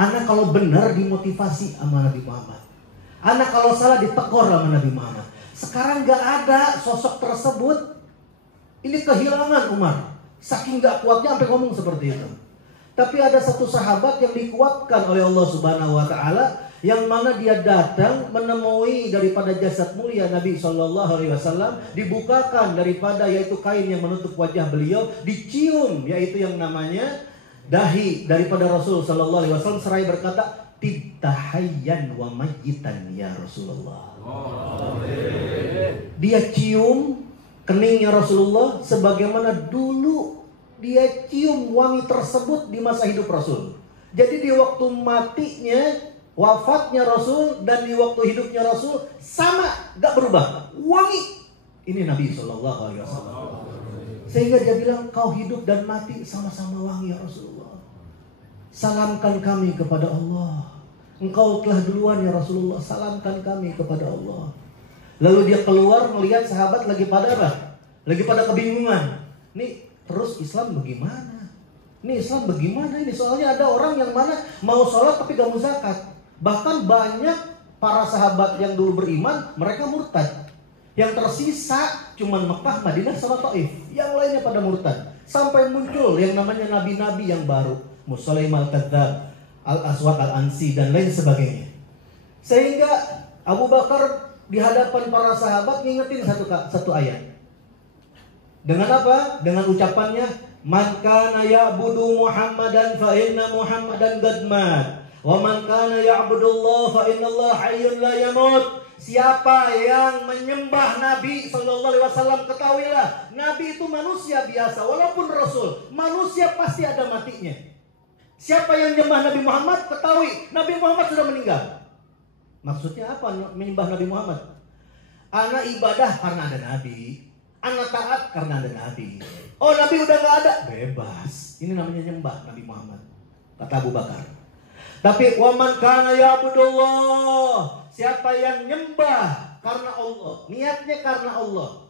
Anak kalau benar dimotivasi sama Nabi Muhammad. Anak kalau salah ditegur sama Nabi Muhammad. Sekarang gak ada sosok tersebut. Ini kehilangan Umar. Saking gak kuatnya sampai ngomong seperti itu. Tapi ada satu sahabat yang dikuatkan oleh Allah Subhanahu wa taala, yang mana dia datang menemui daripada jasad mulia Nabi SAW, dibukakan daripada yaitu kain yang menutup wajah beliau, dicium yaitu yang namanya dahi daripada Rasul SAW, seraya berkata, tibtahayyan wa mayyitan ya Rasulullah. Dia cium keningnya Rasulullah sebagaimana dulu dia cium wangi tersebut di masa hidup Rasul. Jadi di waktu matinya, wafatnya Rasul dan di waktu hidupnya Rasul sama, gak berubah, wangi. Ini Nabi SAW. Sehingga dia bilang, kau hidup dan mati sama-sama wangi ya Rasulullah. Salamkan kami kepada Allah. Engkau telah duluan ya Rasulullah, salamkan kami kepada Allah. Lalu dia keluar melihat sahabat lagi pada apa? Lagi pada kebingungan. Nih terus Islam bagaimana? Nih Islam bagaimana ini? Soalnya ada orang yang mana mau sholat tapi gak mau zakat. Bahkan banyak para sahabat yang dulu beriman, mereka murtad. Yang tersisa cuma Mekah, Madinah, sama Taif. Yang lainnya pada murtad. Sampai muncul yang namanya nabi-nabi yang baru, Musailim al-Kadzdzab, Al-Aswad al-Ansi, dan lain sebagainya. Sehingga Abu Bakar di hadapan para sahabat ngingetin satu ayat. Dengan apa? Dengan ucapannya, man kana ya'budu Muhammadan fa inna Muhammadan qad mat. Wa man kana ya'budullah fa innallaha hayyun la yamut. Siapa yang menyembah Nabi SAW, ketahuilah Nabi itu manusia biasa, walaupun Rasul, manusia pasti ada matinya. Siapa yang menyembah Nabi Muhammad, ketahui Nabi Muhammad sudah meninggal. Maksudnya apa menyembah Nabi Muhammad? Anak ibadah karena ada Nabi, anak taat karena ada Nabi. Oh, Nabi udah gak ada, bebas. Ini namanya nyembah Nabi Muhammad, kata Abu Bakar. Tapi waman kana ya'budullah, siapa yang nyembah karena Allah, niatnya karena Allah,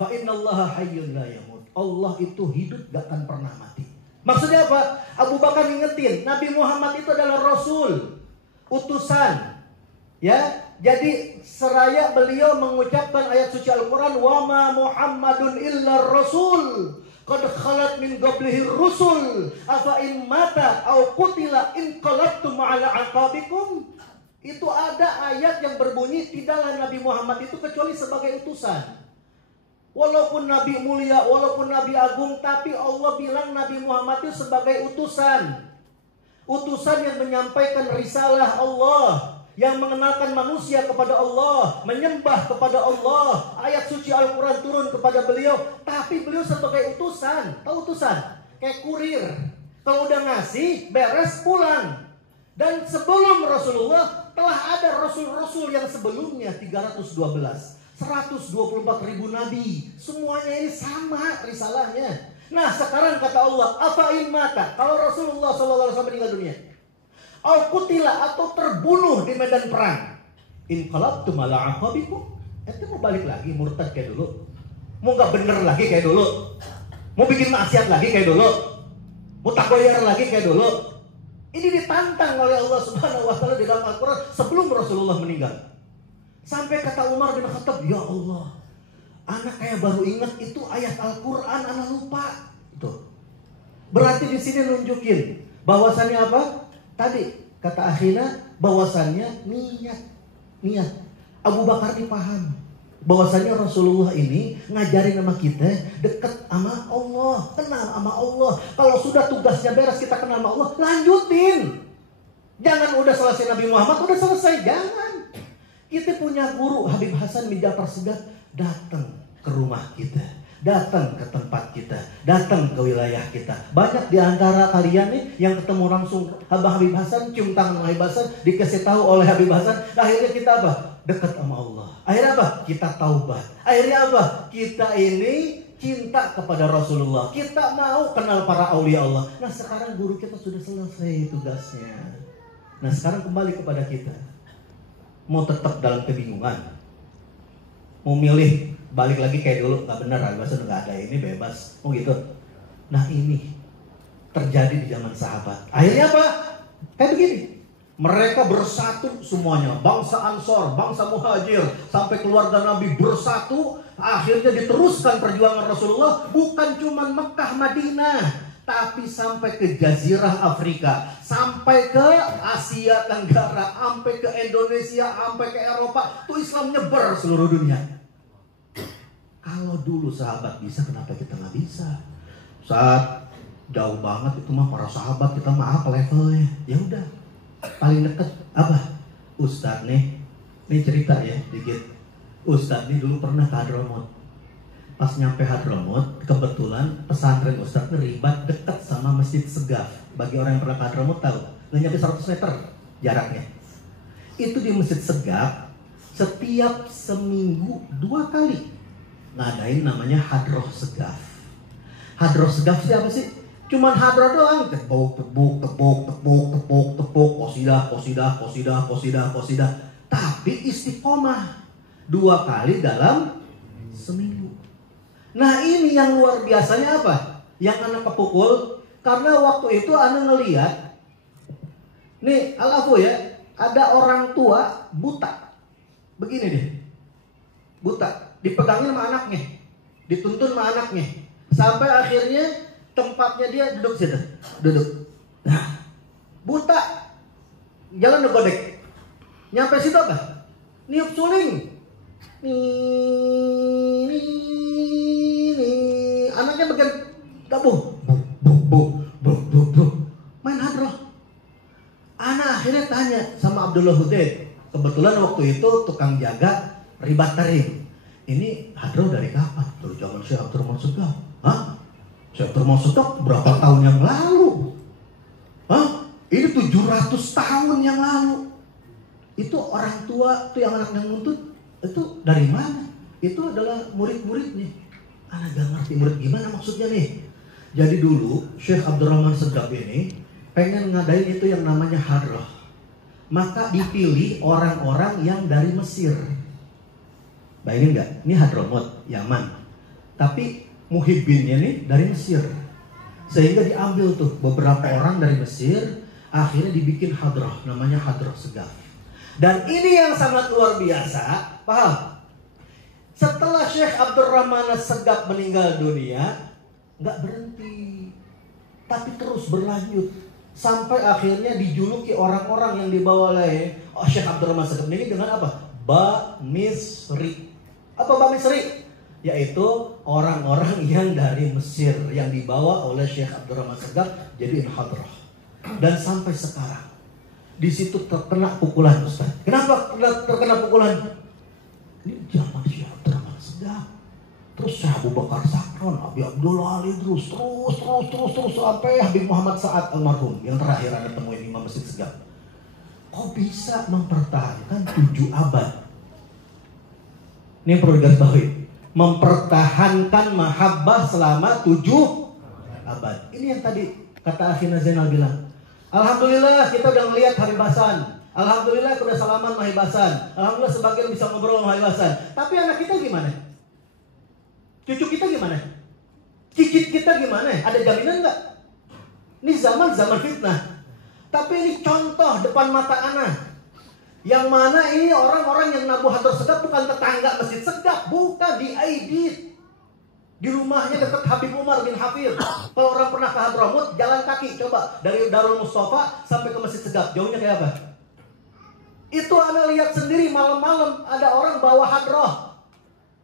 fa innallaha hayyun la yamut. Allah itu hidup, gak akan pernah mati. Maksudnya apa? Abu Bakar ingetin, Nabi Muhammad itu adalah Rasul, utusan. Ya, jadi seraya beliau mengucapkan ayat suci Al-Quran, wa ma Muhammadun illa Rasul qad khalat min qablihi rusul afa in mata au qutila in qalabtum ala aqabikum. Itu ada ayat yang berbunyi, tidaklah Nabi Muhammad itu kecuali sebagai utusan. Walaupun Nabi mulia, walaupun Nabi agung, tapi Allah bilang Nabi Muhammad itu sebagai utusan. Utusan yang menyampaikan risalah Allah, yang mengenalkan manusia kepada Allah, menyembah kepada Allah. Ayat suci Al-Quran turun kepada beliau, tapi beliau sebagai utusan. Tahu utusan? Kayak kurir. Kalau udah ngasih, beres, pulang. Dan sebelum Rasulullah, telah ada Rasul-Rasul yang sebelumnya 312. 124 ribu nabi. Semuanya ini sama risalahnya. Nah sekarang kata Allah, apa in mata, kalau Rasulullah SAW meninggal dunia, au kutila, atau terbunuh di medan perang, in qalabtum ala aqabikum, itu mau balik lagi murtad kayak dulu, mau gak bener lagi kayak dulu, mau bikin maksiat lagi kayak dulu, mau takoyar lagi kayak dulu. Ini ditantang oleh Allah Subhanahu wa taala di dalam Al-Quran sebelum Rasulullah meninggal. Sampai kata Umar bin Khattab, ya Allah, anak kayak baru ingat itu ayat Al-Quran, anak lupa. Tuh. Berarti di sini nunjukin bahwasannya apa? Tadi kata akhirnya bahwasannya niat. Abu Bakar dipaham bahwasannya Rasulullah ini ngajarin sama kita dekat sama Allah, kenal sama Allah. Kalau sudah tugasnya beres, kita kenal sama Allah, lanjutin. Jangan udah selesai Nabi Muhammad udah selesai, jangan. Kita punya guru Habib Hasan bin Ja'far Segaf, datang ke rumah kita, datang ke tempat kita, datang ke wilayah kita. Banyak di antara kalian nih yang ketemu langsung Habib Hasan, cium tangan Habib Hasan, dikasih tahu oleh Habib Hasan, akhirnya kita apa? Dekat sama Allah. Akhirnya apa? Kita taubat. Akhirnya apa? Kita ini cinta kepada Rasulullah. Kita mau kenal para aulia Allah. Nah sekarang guru kita sudah selesai tugasnya. Nah sekarang kembali kepada kita. Mau tetap dalam kebingungan, mau milih balik lagi kayak dulu, gak bener, Habib Hasan gak ada, ini bebas, oh gitu. Nah ini terjadi di zaman sahabat. Akhirnya apa? Kayak begini. Mereka bersatu semuanya, bangsa Ansor, bangsa Muhajir, sampai keluarga Nabi bersatu. Akhirnya diteruskan perjuangan Rasulullah, bukan cuma Mekah, Madinah, tapi sampai ke Jazirah Afrika, sampai ke Asia Tenggara, sampai ke Indonesia, sampai ke Eropa. Tuh Islam nyebar seluruh dunia. Kalau dulu sahabat bisa, kenapa kita nggak bisa? Saat jauh banget itu mah para sahabat, kita mah apa levelnya? Ya udah, paling deket apa? Ustadz nih cerita ya dikit. Ustadz nih dulu pernah ke Hadramut. Pas nyampe Hadramut, kebetulan pesantren Ustadz ribat dekat sama Masjid Segaf. Bagi orang yang pernah ke Hadramut tahu, nggak nyampe 100 meter jaraknya. Itu di Masjid Segaf, setiap seminggu 2 kali ngadain namanya Hadroh Segaf. Hadroh Segaf siapa sih? Cuman hadroh doang, tepuk, qasidah. Tapi istiqomah 2 kali dalam seminggu. Nah ini yang luar biasanya apa? Yang anak kepukul, karena waktu itu anak ngeliat, nih alafu ya, ada orang tua buta, begini deh, buta, dipegangin sama anaknya, dituntun sama anaknya, sampai akhirnya tempatnya dia duduk situ, duduk. Nah, buta, jalan ngegodek, nyampe situ apa? Niup suling, anaknya bagian dabuh, main hadroh. Anak akhirnya tanya sama Abdullah Hudaid, kebetulan waktu itu tukang jaga ribat tarim. Ini hadroh dari kapan? Dari zaman Syekh Abdurrahman Segaf. Hah? Syekh Abdurrahman Segaf berapa tahun yang lalu? Hah? Ini 700 tahun yang lalu. Itu orang tua tuh yang anaknya nuntut, itu dari mana? Itu adalah murid-muridnya. Anak gak ngerti murid gimana maksudnya nih. Jadi dulu Syekh Abdurrahman Segaf ini pengen ngadain itu yang namanya hadroh. Maka dipilih orang-orang yang dari Mesir. Bayangin gak? Ini Hadramut, Yaman. Tapi muhibbinnya nih dari Mesir. Sehingga diambil tuh beberapa orang dari Mesir, akhirnya dibikin hadrah, namanya Hadrah Segaf. Dan ini yang sangat luar biasa, paham? Setelah Syekh Abdurrahman Segaf meninggal dunia, nggak berhenti, tapi terus berlanjut sampai akhirnya dijuluki orang-orang yang dibawa oleh Syekh Abdurrahman Segaf ini dengan apa? Ba Misri. Apa Ba Misri? Yaitu orang-orang yang dari Mesir yang dibawa oleh Syekh Abdurrahman Segaf jadi hadrah. Dan sampai sekarang di situ terkena pukulan, Ustaz. Kenapa terkena pukulan? Ini zaman Syekh Abdurrahman Segaf. Terus Syekh Abu Bakar Sakron, Abi Abdullah Ali terus sampai Habib Muhammad Sa'ad almarhum yang terakhir ada temuin Imam Masjid Segaf. Kok bisa mempertahankan 7 abad? Ini perlu digarisbawahi. Mempertahankan mahabbah selama 7 abad. Ini yang tadi kata Akhina Zainal bilang. Alhamdulillah kita udah ngelihat Habib Hasan. Alhamdulillah kita udah salaman sama Habib Hasan. Alhamdulillah sebagian bisa ngobrol sama Habib Hasan. Tapi anak kita gimana? Cucu kita gimana? Cicit kita gimana? Ada jaminan nggak? Ini zaman fitnah. Tapi ini contoh depan mata anak. Yang mana ini orang-orang yang nabuh Hadrah Segaf bukan tetangga Masjid Segaf, bukan, di Aidit. Di rumahnya dekat Habib Umar bin Hafir. Kalau orang pernah ke Hadramut, jalan kaki coba dari Darul Mustafa sampai ke Masjid Segaf, jauhnya kayak apa? Itu Anda lihat sendiri malam-malam ada orang bawa hadrah.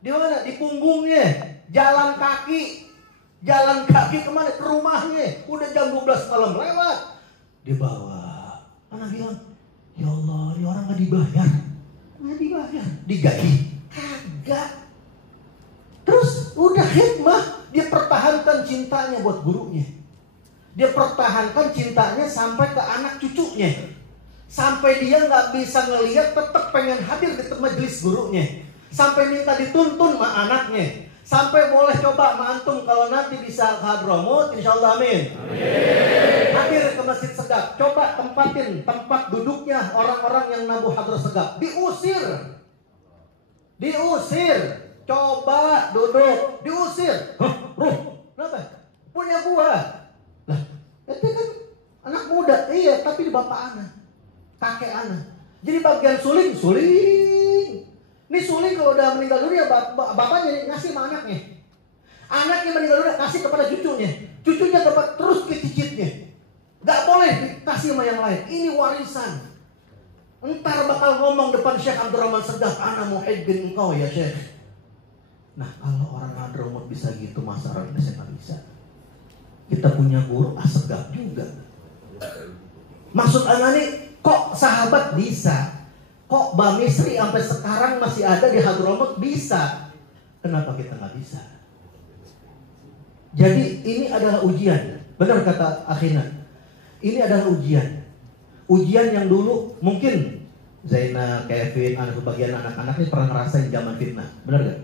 Di mana? Di punggungnya. Jalan kaki kemana? Ke rumahnya. Udah jam 12 malam lewat. Dibawa. Anak bilang, ya Allah, ini orang gak dibayar. Gak dibayar. Digaji? Kagak. Terus udah hikmah. Dia pertahankan cintanya buat gurunya. Dia pertahankan cintanya sampai ke anak cucunya. Sampai dia gak bisa ngelihat, tetap pengen hadir di majelis gurunya. Sampai minta dituntun sama anaknya. Sampai boleh coba sama antum kalau nanti bisa ke Hadramut, insyaallah amin. Hadir ke Masjid Segaf, coba tempatin tempat duduknya orang-orang yang nabuh Hadrah Segaf. Diusir. Coba duduk, diusir. Kenapa? Punya gua. Lah, itu kan anak muda, iya, tapi di bapak anak, kakek anak. Jadi bagian suling. Ini suling kalau udah meninggal dunia, bapaknya ngasih sama anaknya. Anaknya meninggal dunia kasih kepada cucunya. Cucunya dapat terus ke cicitnya. Gak boleh dikasih sama yang lain. Ini warisan. Entar bakal ngomong depan Syekh Abdurrahman Segaf, ana muhibbin engkau ya Syekh. Nah kalau orang Hadramut bisa gitu, masa orang Indonesia gak bisa? Kita punya guru Segaf juga. Maksud anak ini, kok sahabat bisa? Kok Ba Misri sampai sekarang masih ada di Hadramut bisa? Kenapa kita nggak bisa? Jadi ini adalah ujian. Benar kata Akhina. Ini adalah ujian. Ujian yang dulu mungkin Zaina, Kevin, sebagian anak-anak ini pernah ngerasain zaman fitnah. Benar gak?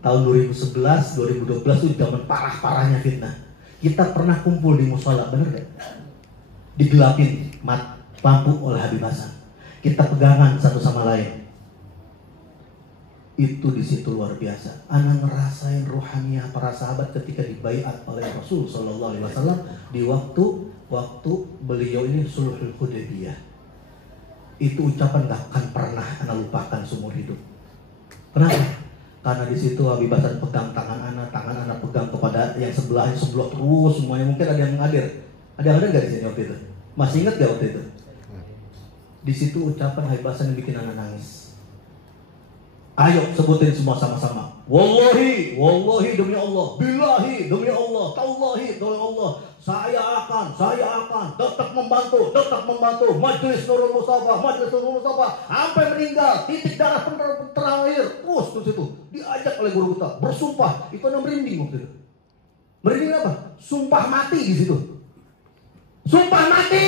Tahun 2011, 2012 itu zaman parah-parahnya fitnah. Kita pernah kumpul di musola, benar gak? Digelapin lampu oleh Habib Hasan. Kita pegangan satu sama lain. Itu di situ luar biasa. Ana ngerasain ruhaniyah para sahabat ketika dibaiat oleh Rasul Sallallahu Alaihi Wasallam di waktu beliau ini Sulhul Hudaybiyah. Itu ucapan gak akan pernah ana lupakan seumur hidup. Kenapa? Karena di situ Habib Hasan pegang tangan anak pegang kepada yang sebelahnya terus semuanya. Mungkin ada yang hadir. Ada yang ada nggak di sini waktu itu? Masih ingat gak waktu itu? Di situ ucapan Habib Hasan yang bikin anak nangis. Ayo sebutin semua sama-sama. Wallahi demi Allah, billahi demi Allah, tallahi demi Allah. Saya akan tetap membantu Majelis Nurul Mustafa sampai meninggal, titik darah terakhir. Terus di situ diajak oleh guru kita bersumpah. Itu ada merinding waktu itu. Merinding apa? Sumpah mati di situ. Sumpah mati.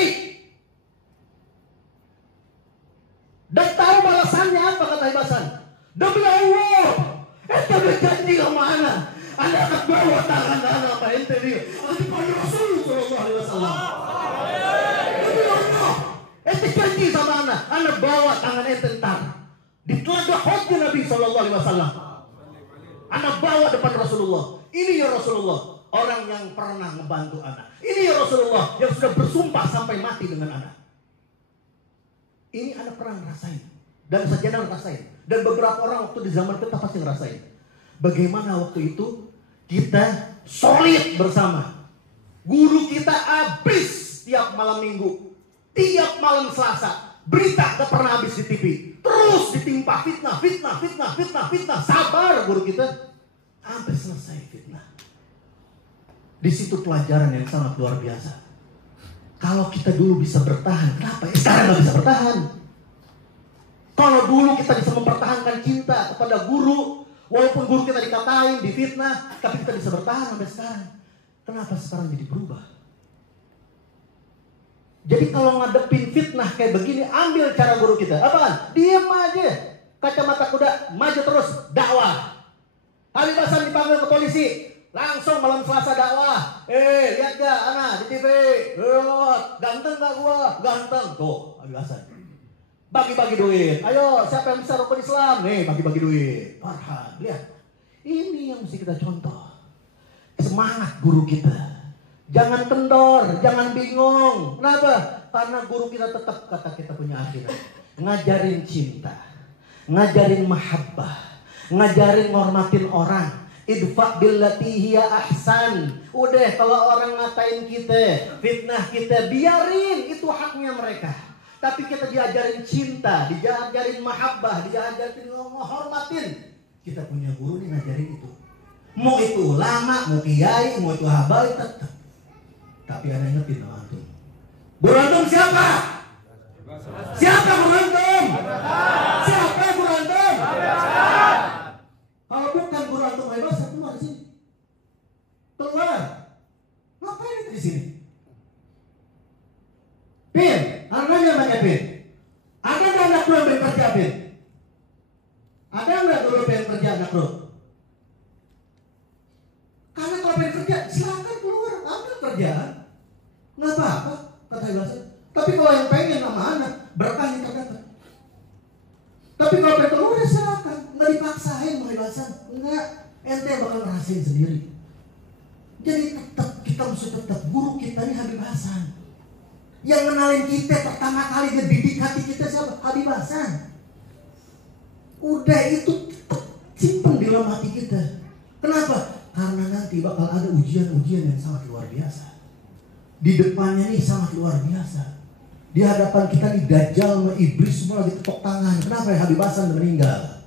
Dan tahu balasannya apa kata Habib Hasan? Demi Allah, ente berjanji sama ana. Ana akan bawa tangan ana apa ente dia. Ante pada Rasul Sallallahu Alaihi Wasallam. Demi Allah, ente janji sama ana bawa tangan ente ntar di telaga hotnya Nabi Sallallahu Alaihi Wasallam. Ana bawa depan Rasulullah. Ini ya Rasulullah, orang yang pernah membantu anak. Ini ya Rasulullah, yang sudah bersumpah sampai mati dengan anak. Ini anak pernah ngerasain. Dan sejarah ngerasain. Dan beberapa orang waktu di zaman kita pasti ngerasain. Bagaimana waktu itu kita solid bersama. Guru kita habis tiap malam minggu. Tiap malam Selasa. Berita gak pernah habis di TV. Terus ditimpa fitnah. Sabar guru kita. Sampai selesai fitnah. Di situ pelajaran yang sangat luar biasa. Kalau kita dulu bisa bertahan, kenapa ya sekarang gak bisa bertahan? Kalau dulu kita bisa mempertahankan cinta kepada guru, walaupun guru kita dikatain, difitnah, tapi kita bisa bertahan sampai sekarang. Kenapa sekarang jadi berubah? Jadi kalau ngadepin fitnah kayak begini, ambil cara guru kita. Apaan? Diam aja. Kacamata kuda, maju terus, dakwah. Habib Hasan dipanggil ke polisi, langsung malam Selasa dakwah. Lihat gak anak di TV? Ganteng gak gua? Ganteng. Tuh, Habib Hasan. Bagi-bagi duit. Ayo, siapa yang bisa rukun Islam? Nih, bagi-bagi duit. Farhan, lihat. Ini yang mesti kita contoh. Semangat guru kita. Jangan kendor, jangan bingung. Kenapa? Karena guru kita tetap, kata kita punya akhirat, ngajarin cinta, ngajarin mahabbah, ngajarin ngormatin orang. Idfa billati hiya ahsan. Udah, kalau orang ngatain kita, fitnah kita, biarin, itu haknya mereka. Tapi kita diajarin cinta, diajarin mahabbah, diajarin menghormatin. Kita punya guru nih ngajarin itu. Mau itu ulama, mau kiai, mau itu habaib, tetap. Tapi ada ingetin sama antum. Guru antum siapa? Siapa guru antum? Siapa guru antum? Kalau bukan guru antum bebas, keluar di sini. Keluar. Ngapain itu di sini? Pin, harganya namanya Pin. Ada nggak anak lu yang pengen kerja, Pin? Ada nggak dulu pengen kerja anak lu? Karena kalau pengen kerja, silakan keluar, ambil kerjaan. Nggak apa-apa, kata Ibasan. Tapi kalau yang pengen sama anak, berkahnya terdapat. Tapi kalau pengen keluar, silakan. Nggak dipaksain sama Ibasan. Enggak, ente bakal ngerasain sendiri. Jadi tetap, kita mesti tetap. Guru kita ini Habib Hasan. Yang kenalin kita pertama kali, ngedidik hati kita siapa? Habib Hasan. Udah itu simpen di dalam hati kita. Kenapa? Karena nanti bakal ada ujian-ujian yang sangat luar biasa. Di depannya nih sangat luar biasa. Di hadapan kita nih Dajjal sama Iblis semua lagi tepuk tangan. Kenapa ya Habib Hasan meninggal?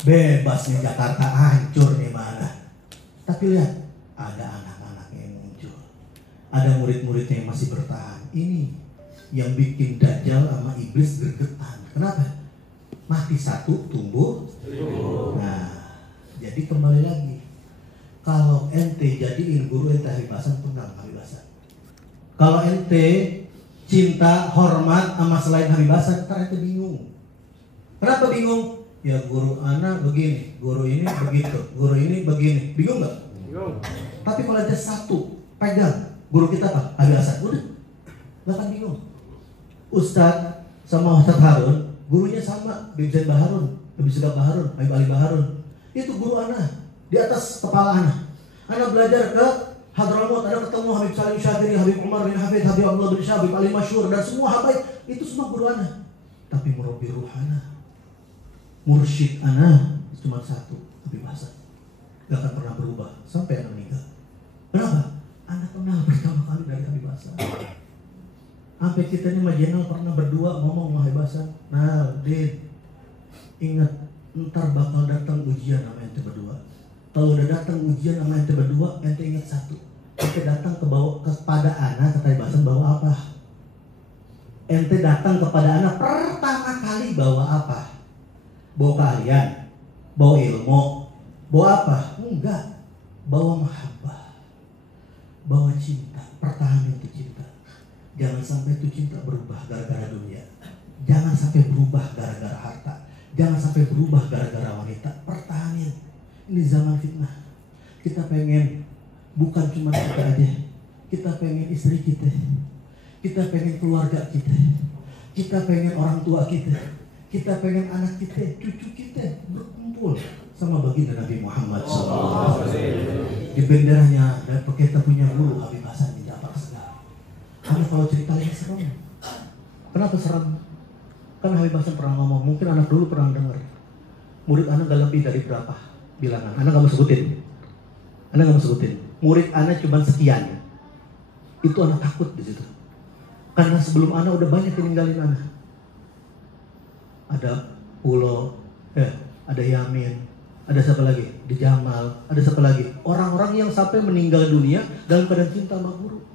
Bebas nih Jakarta, hancur nih mana. Tapi lihat, ada anak-anaknya yang muncul. Ada murid-muridnya yang masih bertahan. Ini yang bikin Dajjal sama Iblis gergetan. Kenapa? Mati satu, tumbuh. Nah, jadi kembali lagi. Kalau ente jadiin guru ente Habib Hasan, tenang Habib Hasan. Kalau ente cinta, hormat sama selain Habib Hasan, ntar ente bingung. Kenapa bingung? Ya guru anak begini, guru ini begitu, guru ini begini. Bingung nggak? Bingung. Tapi kalau ada satu, pegang guru kita apa? Habib Hasan. Udah, nggak akan bingung. Ustadz sama Ustadz Harun, gurunya sama, Habib Zain Baharun, Habib Segaf Baharun, Habib Ali Baharun. Itu guru anak, di atas kepala anak. Anak belajar ke Hadramaut, ada ketemu Habib Salim Syafiri, Habib Umar bin Hafid, Habib Abdullah bin Syah, Habib Ali Masyur, dan semua habaib. Itu semua guru anak. Tapi murabbi ruhana, mursyid anak cuma satu, Habib Hasan. Gak akan pernah berubah sampai anak meninggal. Kenapa? Anak kenal pertama kali dari Habib Hasan. Sampai kita ini Majenal pernah berdua ngomong sama Habib Hasan. Nah, Din, ingat, ntar bakal datang ujian sama ente berdua. Kalau udah datang ujian sama ente berdua, ente ingat satu. Ente datang kepada anak, kata Habib Hasan, bawa apa? Ente datang kepada anak pertama kali bawa apa? Bawa keahlian, bawa ilmu, bawa apa? Enggak, bawa mahabbah, bawa cinta. Pertahanan itu cinta. Jangan sampai itu cinta berubah gara-gara dunia. Jangan sampai berubah gara-gara harta. Jangan sampai berubah gara-gara wanita. Pertahanin. Ini zaman fitnah. Kita pengen bukan cuma kita aja. Kita pengen istri kita. Kita pengen keluarga kita. Kita pengen orang tua kita. Kita pengen anak kita, cucu kita berkumpul sama baginda Nabi Muhammad SAW. Di benderanya dan kita punya guru Habib Hasan bin Ja'far Segar. Karena kalau ceritanya serem. Kenapa serem? Kan Habib Hasan pernah ngomong, mungkin anak dulu pernah dengar. Murid anak gak lebih dari berapa bilangan? Anak gak mau sebutin. Anak gak mau sebutin. Murid anak cuma sekian. Itu anak takut di situ. Karena sebelum anak udah banyak yang ninggalin anak. Ada Ulo, ada Yamin, ada siapa lagi? Di Jamal, ada siapa lagi? Orang-orang yang sampai meninggal dunia dalam keadaan cinta sama guru.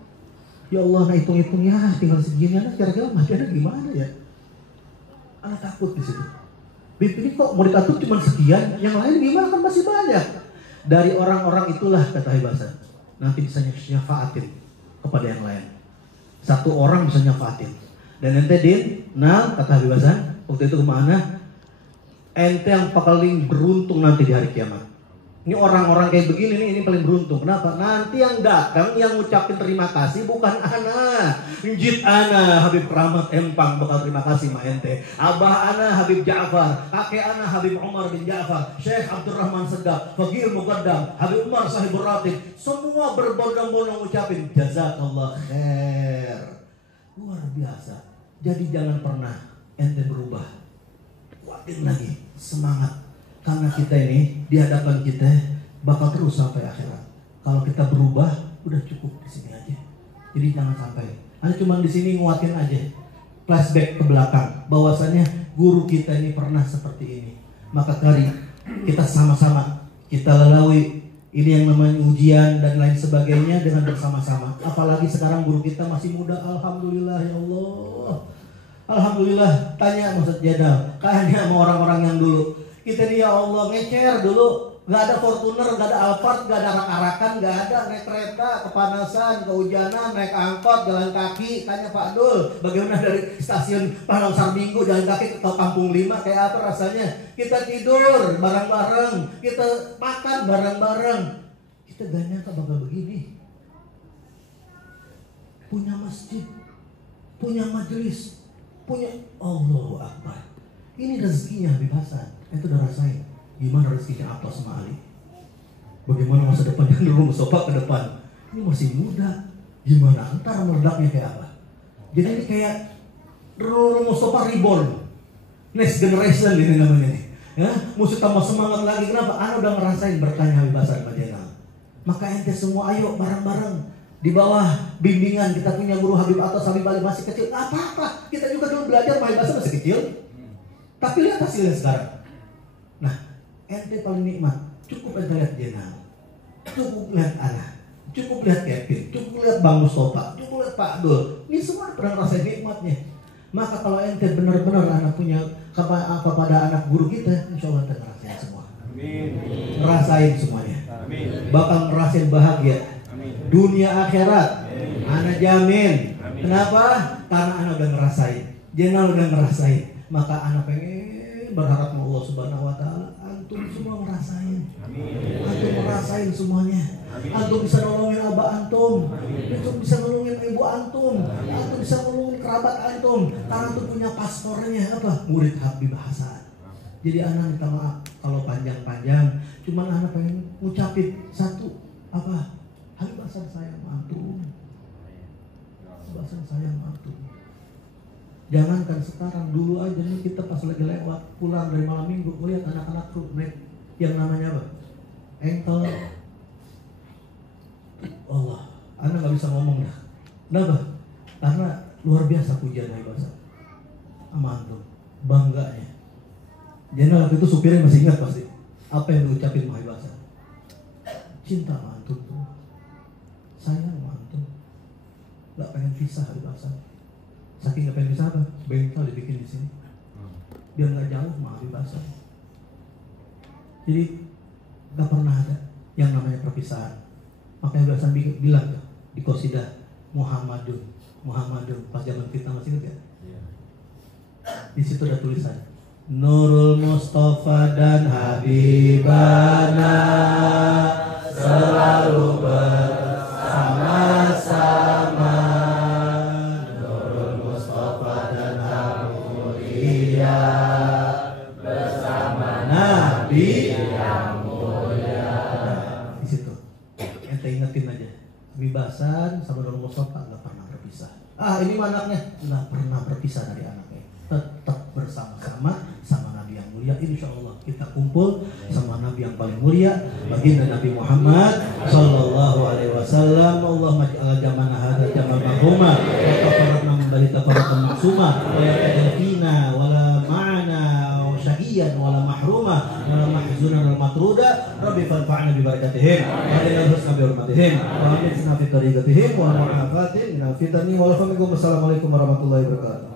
Ya Allah, nah hitung-hitung ya tinggal segini anak kira-kira masih ada gimana ya? Anak takut di situ. Ini kok murid atut cuma sekian, yang lain gimana kan masih banyak. Dari orang-orang itulah kata Habib Hasan, nanti bisa nyafaatin kepada yang lain. Satu orang bisa nyafaatin. Dan ente Din, nah kata Habib Hasan, waktu itu kemana? Ente yang paling beruntung nanti di hari kiamat. Ini orang-orang kayak begini nih, ini paling beruntung. Kenapa? Nanti yang datang, yang ngucapin terima kasih bukan ana. Njit ana Habib Rahmat Empang bakal terima kasih sama ente. Abah ana Habib Ja'far, kakek ana Habib Umar bin Ja'far, Syekh Abdurrahman Segaf, Faqih Muqaddam, Habib Umar Sahibur Ratib. Semua berbondong-bondong ngucapin jazakallah khair. Luar biasa. Jadi jangan pernah ente berubah. Kuatin lagi, semangat. Karena kita ini di hadapan kita bakal terus sampai akhirat. Kalau kita berubah, udah cukup di sini aja. Jadi jangan sampai. Anda cuma di sini nguatin aja. Flashback ke belakang. Bahwasannya guru kita ini pernah seperti ini. Maka mari kita sama-sama kita lalui ini yang namanya ujian dan lain sebagainya dengan bersama-sama. Apalagi sekarang guru kita masih muda. Alhamdulillah ya Allah. Alhamdulillah. Tanya Ustaz Jadal. Tanya sama orang-orang yang dulu. Kita nih ya Allah ngecer dulu, nggak ada Fortuner, nggak ada Alphard, nggak ada arak-arakan, nggak ada naik kereta, kepanasan, kehujanan, naik angkot, jalan kaki. Tanya Pak Dul, bagaimana dari stasiun Pasar Minggu jalan kaki ke Kampung 5 kayak apa rasanya? Kita tidur bareng-bareng, kita makan bareng-bareng. Kita gak nyangka bakal begini. Punya masjid, punya majelis, punya Allahu Akbar. Ini rezekinya Habib Hasan. Itu udah rasain gimana rezekinya apa sama Ali. Bagaimana masa depannya dulu Mustafa ke depan. Ini masih muda. Gimana entar meledaknya kayak apa. Jadi ini kayak Nurul Mustafa reborn. Next generation ini namanya nih. Ya, mesti tambah semangat lagi. Kenapa? Ana udah ngerasain berkahnya Habib Hasan Madinah. Maka ente semua ayo bareng-bareng di bawah bimbingan kita punya guru Habib Atas Habib Ali masih kecil. Apa-apa. Kita juga dulu belajar Habib Hasan masih kecil. Tapi lihat hasilnya sekarang. Nah, ente paling nikmat. Cukup ente lihat Jenal, cukup lihat Ana, cukup lihat Kevin, cukup lihat Bang Mustafa, cukup lihat Pak Dul. Ini semua pernah ngerasain nikmatnya. Maka kalau ente benar-benar anak punya kepada anak guru kita, insya Allah ente ngerasain semua. Amin. Ngerasain semuanya. Amin. Bakal ngerasain bahagia. Amin. Dunia akhirat. Amin. Ana jamin. Amin. Kenapa? Karena Ana udah ngerasain. Jenal udah ngerasain. Maka Ana pengen berharap sama Allah Subhanahu wa taala, antum semua ngerasain. Amin. Antum ngerasain semuanya. Amin. Antum bisa nolongin abah antum. Amin. Antum bisa nolongin ibu antum. Amin. Antum bisa nolongin kerabat antum. Karena antum punya paspornya apa? Murid Habib Hasan. Jadi anak minta maaf kalau panjang-panjang. Cuman anak pengen ngucapin satu apa? Habib Hasan sayang antum. Habib Hasan sayang antum. Jangankan sekarang, dulu aja nih kita pas lagi lewat pulang dari malam minggu melihat anak-anak tuh naik yang namanya apa? Engkel. Allah, anak nggak bisa ngomong dah. Kenapa? Karena luar biasa pujian Habib Hasan. Amantum, bangganya. Jadi waktu itu supirnya masih ingat pasti apa yang diucapin Habib Hasan. Cinta mantum tuh, sayang mantum, nggak pengen pisah Habib Hasan. Saking gak pengen bisa apa? Bengkel dibikin di sini. Biar gak jauh sama Habib Hasan. Jadi gak pernah ada yang namanya perpisahan. Makanya Habib Hasan bilang tuh di Qasidah Muhammadun. Pas zaman kita masih ingat ya? Di situ ada tulisan Nurul Mustafa dan Habibana selalu bersama-sama. Nurul Mustafa dan Habibana Nabi yang mulia. Di situ. Ente ingetin aja. Kebebasan sama Nur Mustafa nggak pernah berpisah. Ini anaknya nggak pernah berpisah dari anaknya. Tetap bersama-sama sama Nabi yang mulia. Insya Allah kita kumpul sama Nabi yang paling mulia, baginda Nabi Muhammad Sallallahu Alaihi Wasallam. Allah maj'al jamana hada jamal marhuma wa tafarraqna min bari tafarraqan maksuma wa la tadfina wala ma'ana syaqiyan wala mahruma wala mahzunan wal matruda rabbi fanfa'na bi barakatihim wa lana husna bi hurmatihim wa amina fi tariqatihim wa mu'afatin min al-fitani wa assalamualaikum warahmatullahi wabarakatuh.